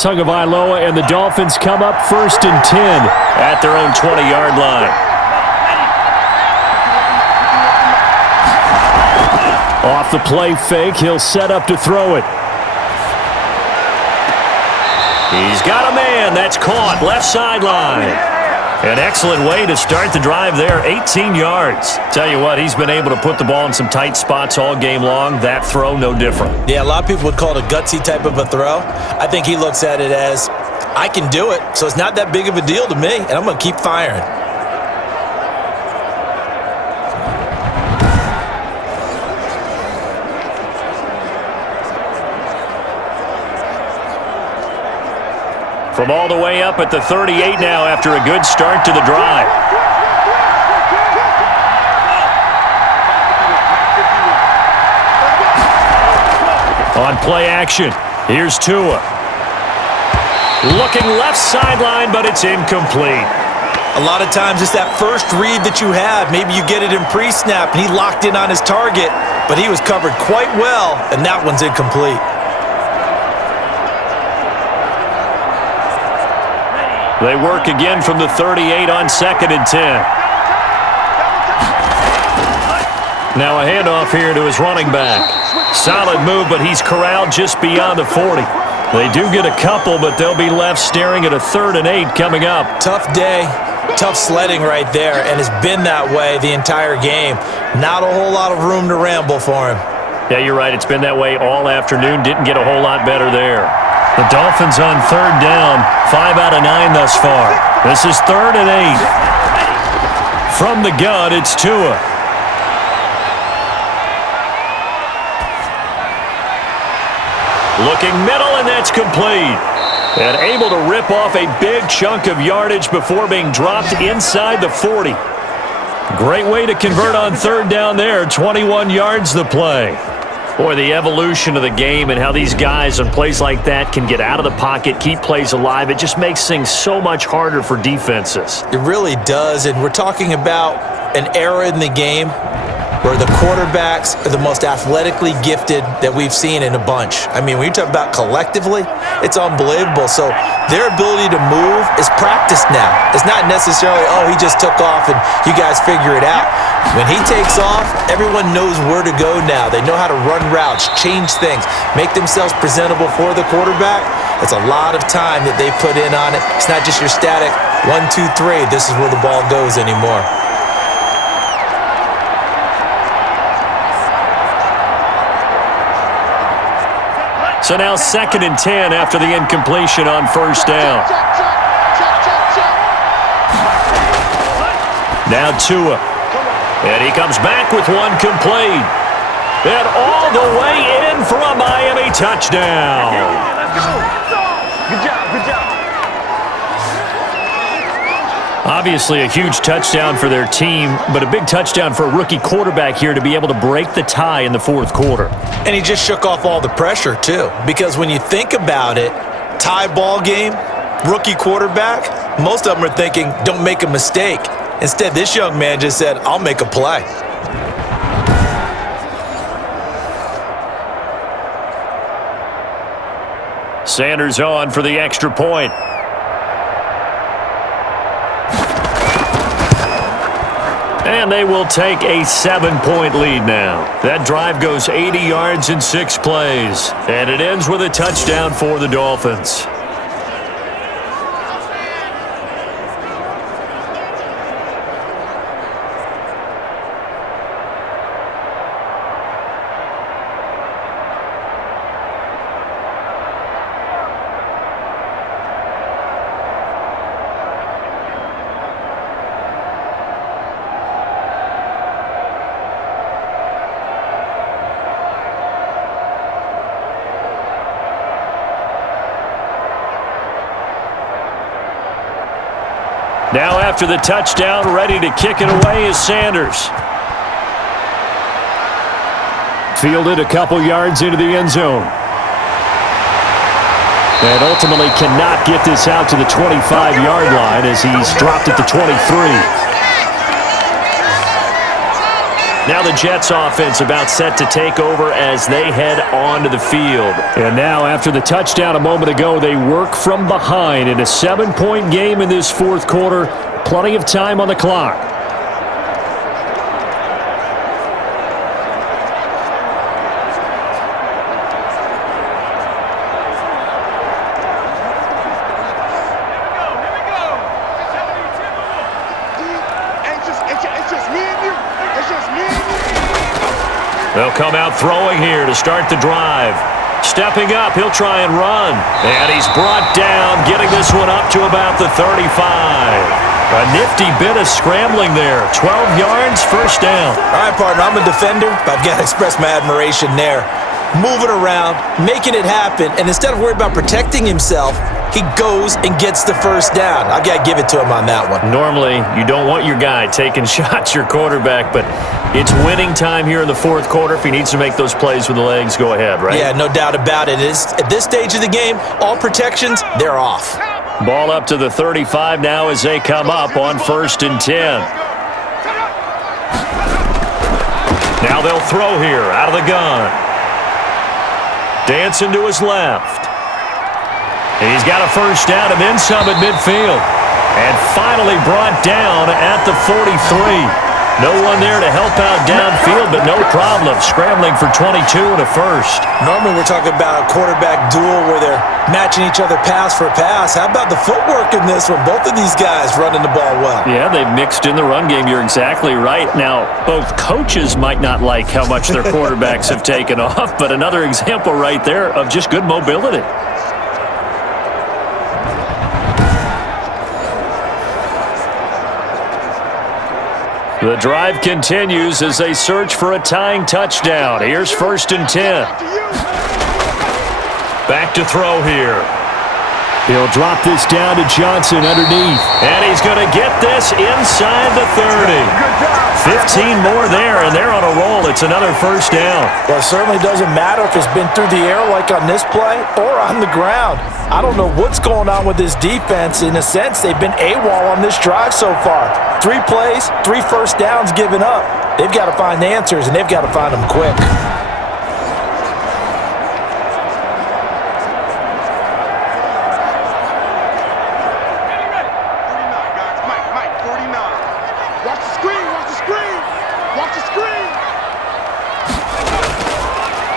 Tagovailoa and the Dolphins come up 1st and 10 at their own 20-yard line. Off the play fake, he'll set up to throw it. He's got a man. That's caught. Left sideline. An excellent way to start the drive there. 18 yards. Tell you what, he's been able to put the ball in some tight spots all game long. That throw, no different. Yeah, a lot of people would call it a gutsy type of a throw. I think he looks at it as, I can do it, so it's not that big of a deal to me, and I'm going to keep firing. From all the way up at the 38 now after a good start to the drive. On play action, here's Tua. Looking left sideline, but it's incomplete. A lot of times it's that first read that you have. Maybe you get it in pre-snap, and he locked in on his target, but he was covered quite well, and that one's incomplete. They work again from the 38 on 2nd and 10. Now a handoff here to his running back. Solid move, but he's corralled just beyond the 40. They do get a couple, but they'll be left staring at a 3rd and 8 coming up. Tough day, tough sledding right there, and it's been that way the entire game. Not a whole lot of room to ramble for him. Yeah, you're right. It's been that way all afternoon. Didn't get a whole lot better there. The Dolphins on 3rd down, 5 out of 9 thus far. This is 3rd and 8. From the gun, it's Tua. Looking middle, and that's complete. And able to rip off a big chunk of yardage before being dropped inside the 40. Great way to convert on third down there. 21 yards the play. Boy, the evolution of the game and how these guys on plays like that can get out of the pocket, keep plays alive, it just makes things so much harder for defenses. It really does, and we're talking about an era in the game where the quarterbacks are the most athletically gifted that we've seen in a bunch. I mean, when you talk about collectively, it's unbelievable. So their ability to move is practiced now. It's not necessarily, oh, he just took off and you guys figure it out. When he takes off, everyone knows where to go now. They know how to run routes, change things, make themselves presentable for the quarterback. It's a lot of time that they put in on it. It's not just your static 1, 2, 3, this is where the ball goes anymore. So now 2nd and 10 after the incompletion on first down. Now Tua. And he comes back with one complete. And all the way in for a Miami touchdown. Good job, good job. Obviously a huge touchdown for their team, but a big touchdown for a rookie quarterback here to be able to break the tie in the fourth quarter. And he just shook off all the pressure, too. Because when you think about it, tie ball game, rookie quarterback, most of them are thinking, don't make a mistake. Instead, this young man just said, I'll make a play. Sanders on for the extra point. And they will take a 7-point lead now. That drive goes 80 yards in 6 plays. And it ends with a touchdown for the Dolphins. Now after the touchdown, ready to kick it away is Sanders. Fielded a couple yards into the end zone. And ultimately cannot get this out to the 25-yard line as he's dropped at the 23. Now the Jets offense about set to take over as they head onto the field. And now after the touchdown a moment ago, they work from behind in a 7-point game in this fourth quarter. Plenty of time on the clock. They'll come out throwing here to start the drive. Stepping up, he'll try and run. And he's brought down, getting this one up to about the 35. A nifty bit of scrambling there. 12 yards, first down. All right, partner, I'm a defender, but I've got to express my admiration there. Moving around, making it happen, and instead of worrying about protecting himself, he goes and gets the first down. I've got to give it to him on that one. Normally, you don't want your guy taking shots, your quarterback, but it's winning time here in the fourth quarter. If he needs to make those plays with the legs, go ahead, right? Yeah, no doubt about it. At this stage of the game, all protections, they're off. Ball up to the 35 now as they come up on 1st and 10. Now they'll throw here out of the gun. Dancing to his left. He's got a first down and then some at midfield. And finally brought down at the 43. No one there to help out downfield, but no problem. Scrambling for 22 and a first. Normally we're talking about a quarterback duel where they're matching each other pass for pass. How about the footwork in this one? Both of these guys running the ball well. Yeah, they've mixed in the run game. You're exactly right. Now, both coaches might not like how much their quarterbacks have taken off, but another example right there of just good mobility. The drive continues as they search for a tying touchdown. Here's 1st and 10. back to throw here. He'll drop this down to Johnson underneath. And he's going to get this inside the 30. 15 more there, and they're on a roll. It's another first down. Well, it certainly doesn't matter if it's been through the air like on this play or on the ground. I don't know what's going on with this defense. In a sense, they've been AWOL on this drive so far. 3 plays, 3 first downs given up. They've got to find the answers, and they've got to find them quick.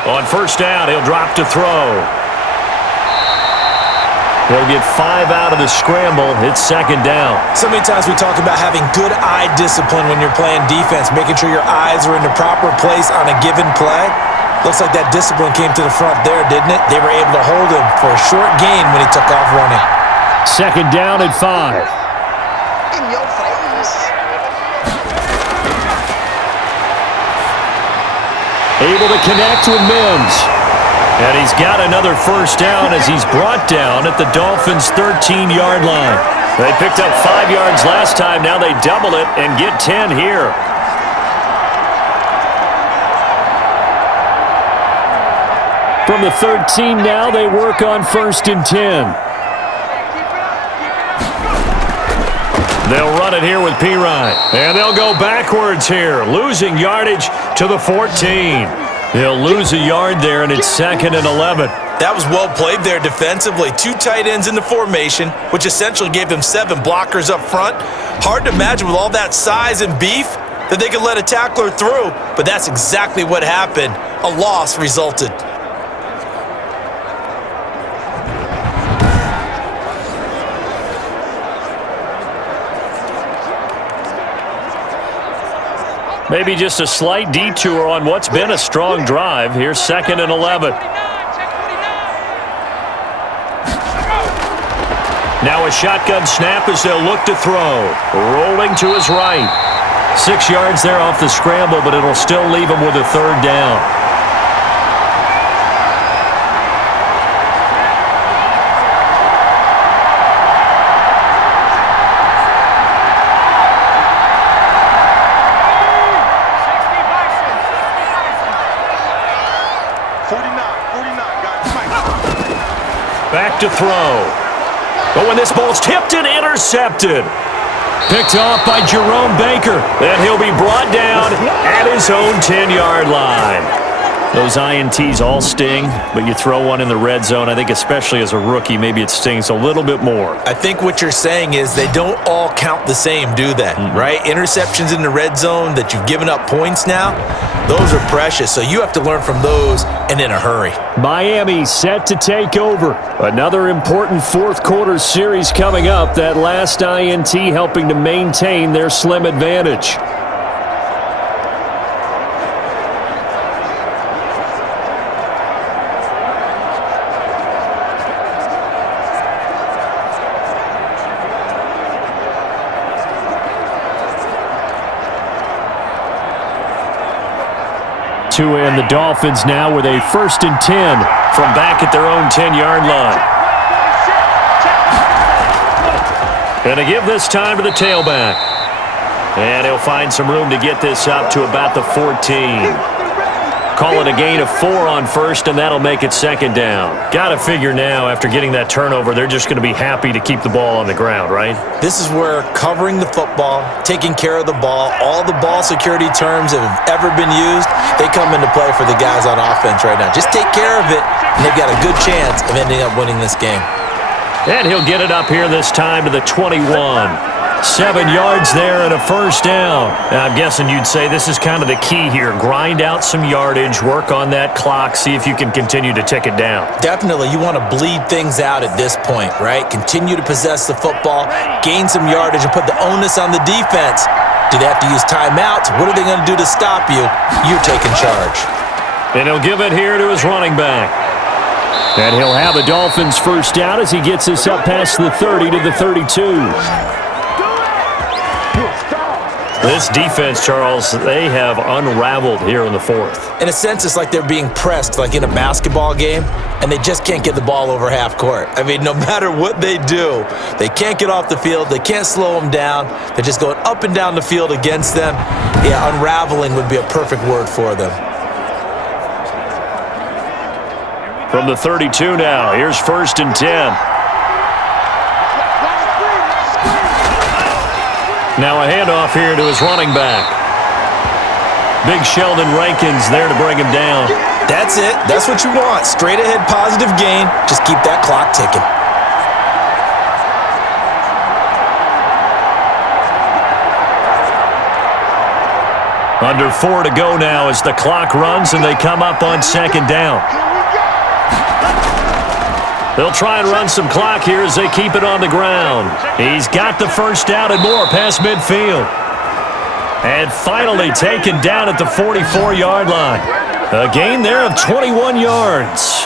On first down, he'll drop to throw. He'll get 5 out of the scramble. It's second down. So many times we talk about having good eye discipline when you're playing defense, making sure your eyes are in the proper place on a given play. Looks like that discipline came to the front there, didn't it? They were able to hold him for a short gain when he took off running. Second down at 5. In your face. Able to connect with Mims. And he's got another first down as he's brought down at the Dolphins' 13-yard line. They picked up 5 yards last time. Now they double it and get 10 here. From the 13 now, they work on first and 10. They'll run it here with Pirine. And they'll go backwards here, losing yardage to the 14. They'll lose a yard there, and it's second and 11. That was well played there defensively. 2 tight ends in the formation, which essentially gave them 7 blockers up front. Hard to imagine with all that size and beef that they could let a tackler through, but that's exactly what happened. A loss resulted. Maybe just a slight detour on what's been a strong drive. Here's second and 11. Now a shotgun snap as they'll look to throw. Rolling to his right. 6 yards there off the scramble, but it'll still leave him with a third down. Back to throw. Oh, and this ball's tipped and intercepted. Picked off by Jerome Baker. And he'll be brought down at his own 10-yard line. Those INTs all sting, but you throw one in the red zone, I think especially as a rookie, maybe it stings a little bit more. I think what you're saying is they don't all count the same, do they? Right? Interceptions in the red zone that you've given up points now, those are precious. So you have to learn from those and in a hurry. Miami set to take over. Another important fourth quarter series coming up. That last INT helping to maintain their slim advantage. And the Dolphins now with a first and 10 from back at their own 10-yard line. And to give this time to the tailback. And he'll find some room to get this up to about the 14. Call it a gain of 4 on first, and that'll make it second down. Got to figure now, after getting that turnover, they're just going to be happy to keep the ball on the ground, right? This is where covering the football, taking care of the ball, all the ball security terms that have ever been used, they come into play for the guys on offense right now. Just take care of it, and they've got a good chance of ending up winning this game. And he'll get it up here this time to the 21. 7 yards there and a first down. Now, I'm guessing you'd say this is kind of the key here. Grind out some yardage, work on that clock, see if you can continue to tick it down. Definitely. You want to bleed things out at this point, right? Continue to possess the football, gain some yardage, and put the onus on the defense. Do they have to use timeouts? What are they going to do to stop you? You're taking charge. And he'll give it here to his running back. And he'll have a Dolphins first down as he gets us up past the 30 to the 32. This defense, Charles, they have unraveled here in the fourth. In a sense, it's like they're being pressed like in a basketball game, and they just can't get the ball over half court. I mean, no matter what they do, they can't get off the field. They can't slow them down. They're just going up and down the field against them. Yeah, unraveling would be a perfect word for them. From the 32 now, here's 1st and 10. Now a handoff here to his running back. Big Sheldon Rankins there to bring him down. That's it. That's what you want. Straight ahead positive gain. Just keep that clock ticking. Under 4 to go now as the clock runs and they come up on 2nd down. They'll try and run some clock here as they keep it on the ground. He's got the 1st down and more past midfield. And finally taken down at the 44-yard line. A gain there of 21 yards.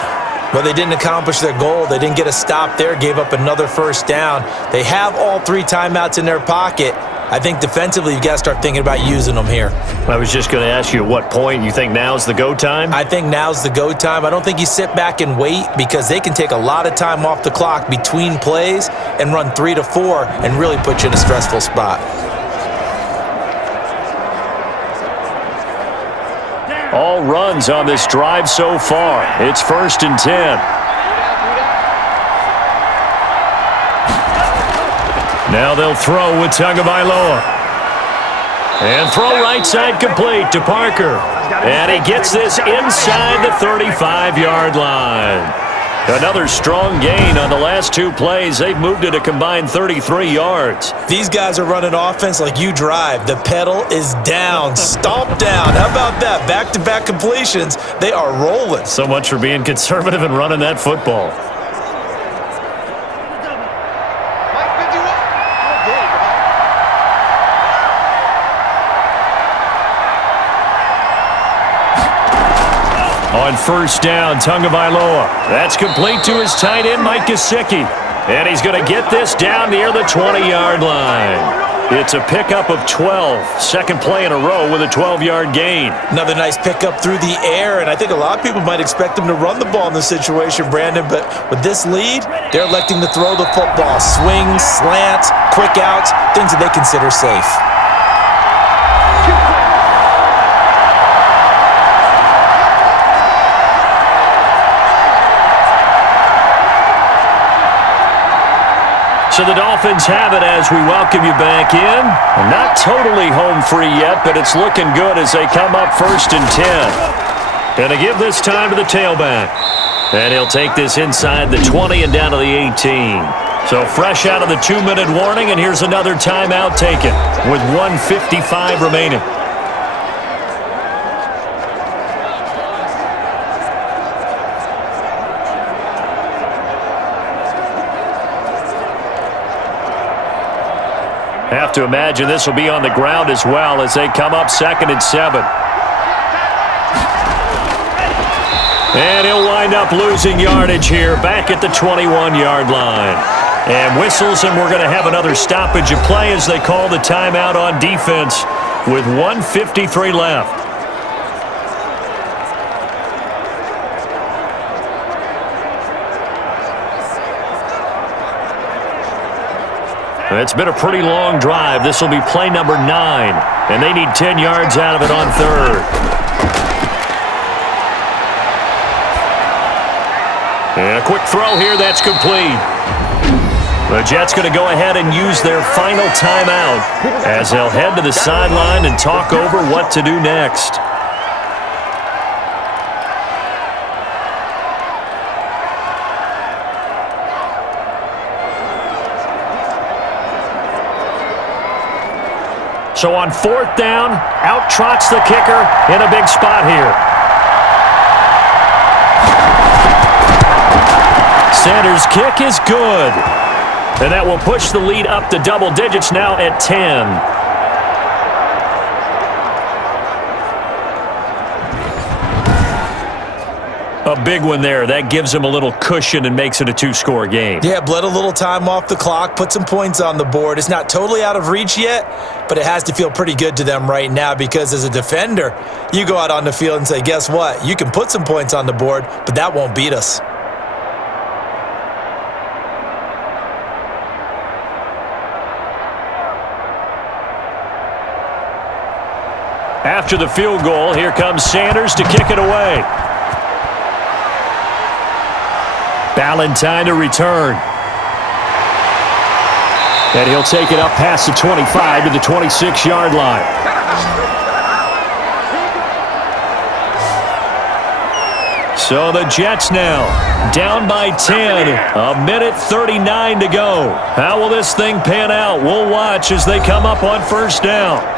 Well, they didn't accomplish their goal. They didn't get a stop there, gave up another 1st down. They have all 3 timeouts in their pocket. I think defensively, you've got to start thinking about using them here. I was just going to ask you at what point you think now's the go time? I think now's the go time. I don't think you sit back and wait because they can take a lot of time off the clock between plays and run 3 to 4 and really put you in a stressful spot. All runs on this drive so far. It's 1st and 10. Now they'll throw with Tagovailoa. And throw right side complete to Parker. And he gets this inside the 35-yard line. Another strong gain on the last 2 plays. They've moved it a combined 33 yards. These guys are running offense like you drive. The pedal is down, stomp down. How about that? Back-to-back completions. They are rolling. So much for being conservative and running that football. On 1st down, Tagovailoa. That's complete to his tight end, Mike Gesicki. And he's going to get this down near the 20-yard line. It's a pickup of 12. 2nd play in a row with a 12-yard gain. Another nice pickup through the air, and I think a lot of people might expect him to run the ball in this situation, Brandon, but with this lead, they're electing to throw the football. Swings, slants, quick outs, things that they consider safe. So the Dolphins have it as we welcome you back in. Not totally home free yet, but it's looking good as they come up 1st and 10. Going to give this time to the tailback. And he'll take this inside the 20 and down to the 18. So fresh out of the 2-minute warning, and here's another timeout taken with 1:55 remaining. Have to imagine this will be on the ground as well as they come up 2nd and 7. And he'll wind up losing yardage here back at the 21-yard line. And whistles, and we're going to have another stoppage of play as they call the timeout on defense with 1:53 left. It's been a pretty long drive. This will be play number 9, and they need 10 yards out of it on 3rd. And a quick throw here, that's complete. The Jets going to go ahead and use their final timeout as they'll head to the sideline and talk over what to do next. So on 4th down, out trots the kicker in a big spot here. Sanders' kick is good. And that will push the lead up to double digits now at 10. A big one there. That gives them a little cushion and makes it a two-score game. Yeah, bled a little time off the clock, put some points on the board. It's not totally out of reach yet, but it has to feel pretty good to them right now because as a defender, you go out on the field and say, guess what? You can put some points on the board, but that won't beat us. After the field goal, here comes Sanders to kick it away. Ballantyne to return. And he'll take it up past the 25 to the 26-yard line. So the Jets now down by 10. A minute 39 to go. How will this thing pan out? We'll watch as they come up on first down.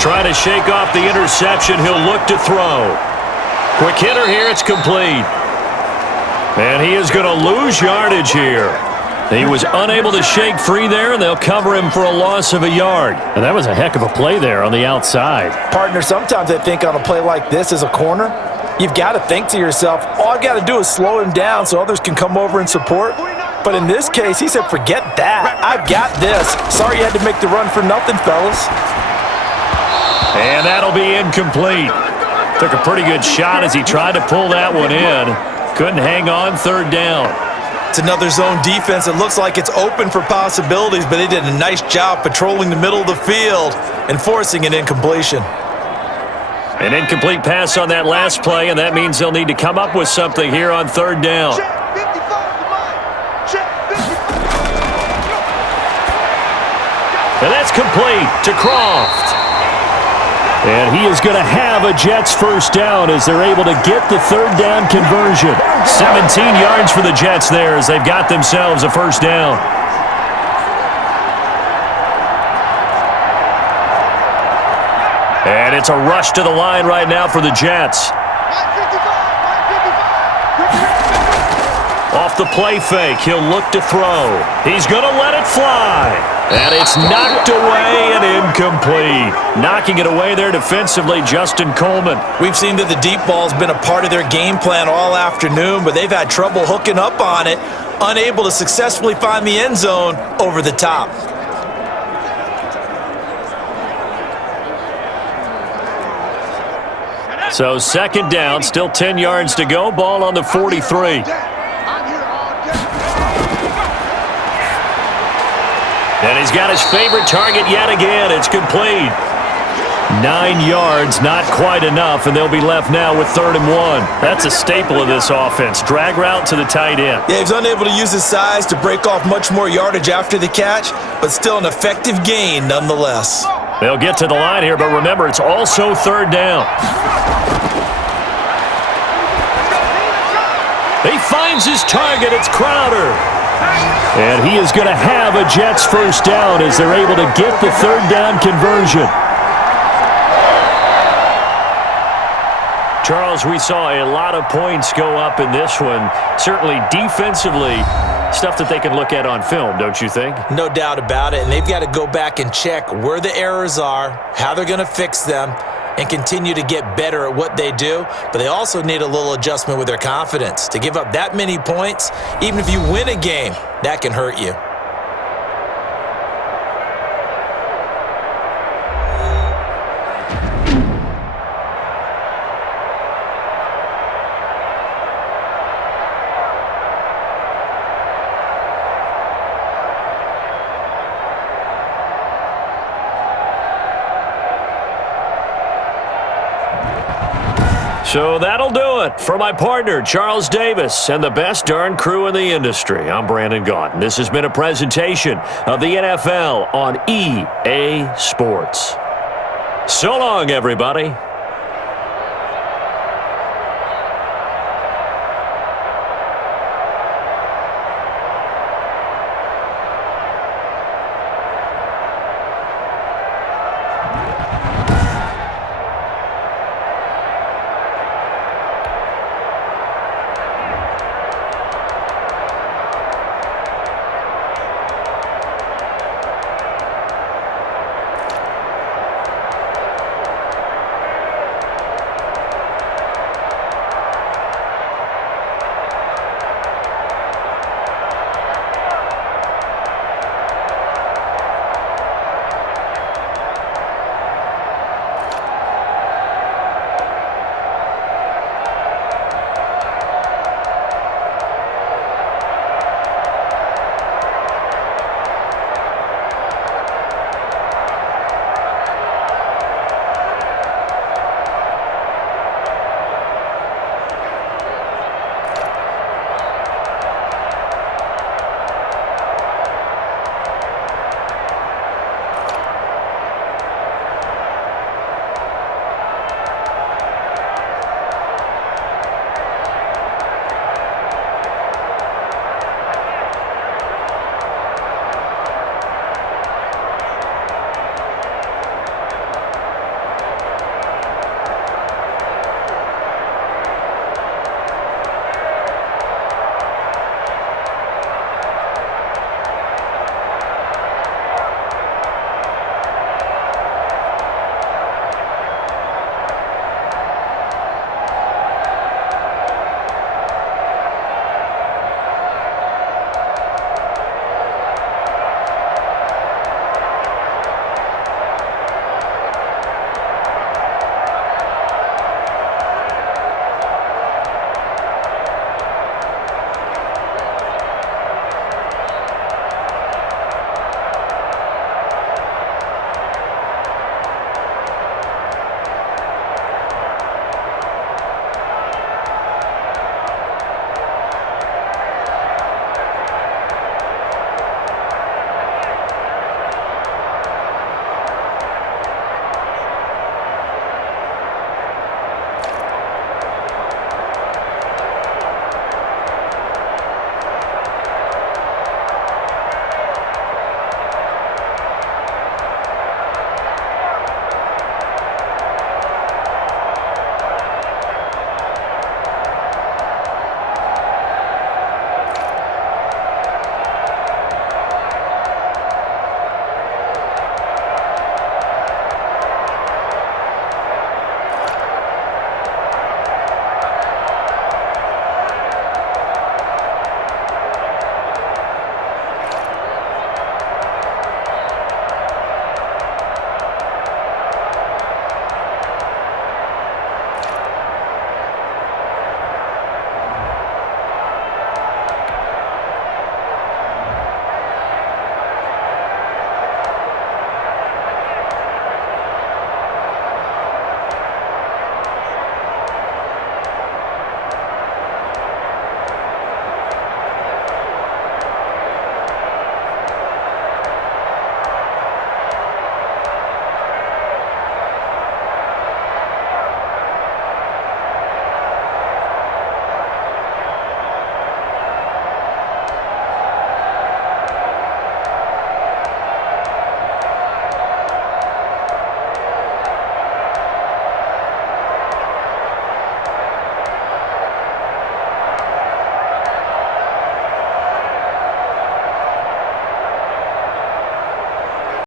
Trying to shake off the interception. He'll look to throw. Quick hitter here. It's complete. And he is going to lose yardage here. He was unable to shake free there, and they'll cover him for a loss of a yard. And that was a heck of a play there on the outside. Partner, sometimes I think on a play like this as a corner, you've got to think to yourself, all I've got to do is slow him down so others can come over and support. But in this case, he said, forget that. I've got this. Sorry you had to make the run for nothing, fellas. And that'll be incomplete. Took a pretty good shot as he tried to pull that one in. Couldn't hang on third down. It's another zone defense. It looks like it's open for possibilities, but they did a nice job patrolling the middle of the field and forcing an incompletion. An incomplete pass on that last play, and that means they'll need to come up with something here on third down. And that's complete to Croft. And he is going to have a Jets first down as they're able to get the third down conversion. 17 yards for the Jets there as they've got themselves a first down. And it's a rush to the line right now for the Jets. Off the play fake, he'll look to throw. He's going to let it fly. And it's knocked away and incomplete. Knocking it away there defensively, Justin Coleman. We've seen that the deep ball's been a part of their game plan all afternoon, but they've had trouble hooking up on it, unable to successfully find the end zone over the top. So second down, still 10 yards to go. Ball on the 43. And he's got his favorite target yet again. It's complete. 9 yards, not quite enough, and they'll be left now with 3rd and 1. That's a staple of this offense. Drag route to the tight end. Yeah, he's unable to use his size to break off much more yardage after the catch, but still an effective gain nonetheless. They'll get to the line here, but remember, it's also 3rd down. He finds his target. It's Crowder. And he is going to have a Jets first down as they're able to get the 3rd down conversion. Charles, we saw a lot of points go up in this one. Certainly defensively, stuff that they can look at on film, don't you think? No doubt about it, and they've got to go back and check where the errors are, how they're going to fix them, and continue to get better at what they do. But they also need a little adjustment with their confidence. To give up that many points, even if you win a game, that can hurt you. So that'll do it for my partner, Charles Davis, and the best darn crew in the industry. I'm Brandon Gaudin. This has been a presentation of the NFL on EA Sports. So long, everybody.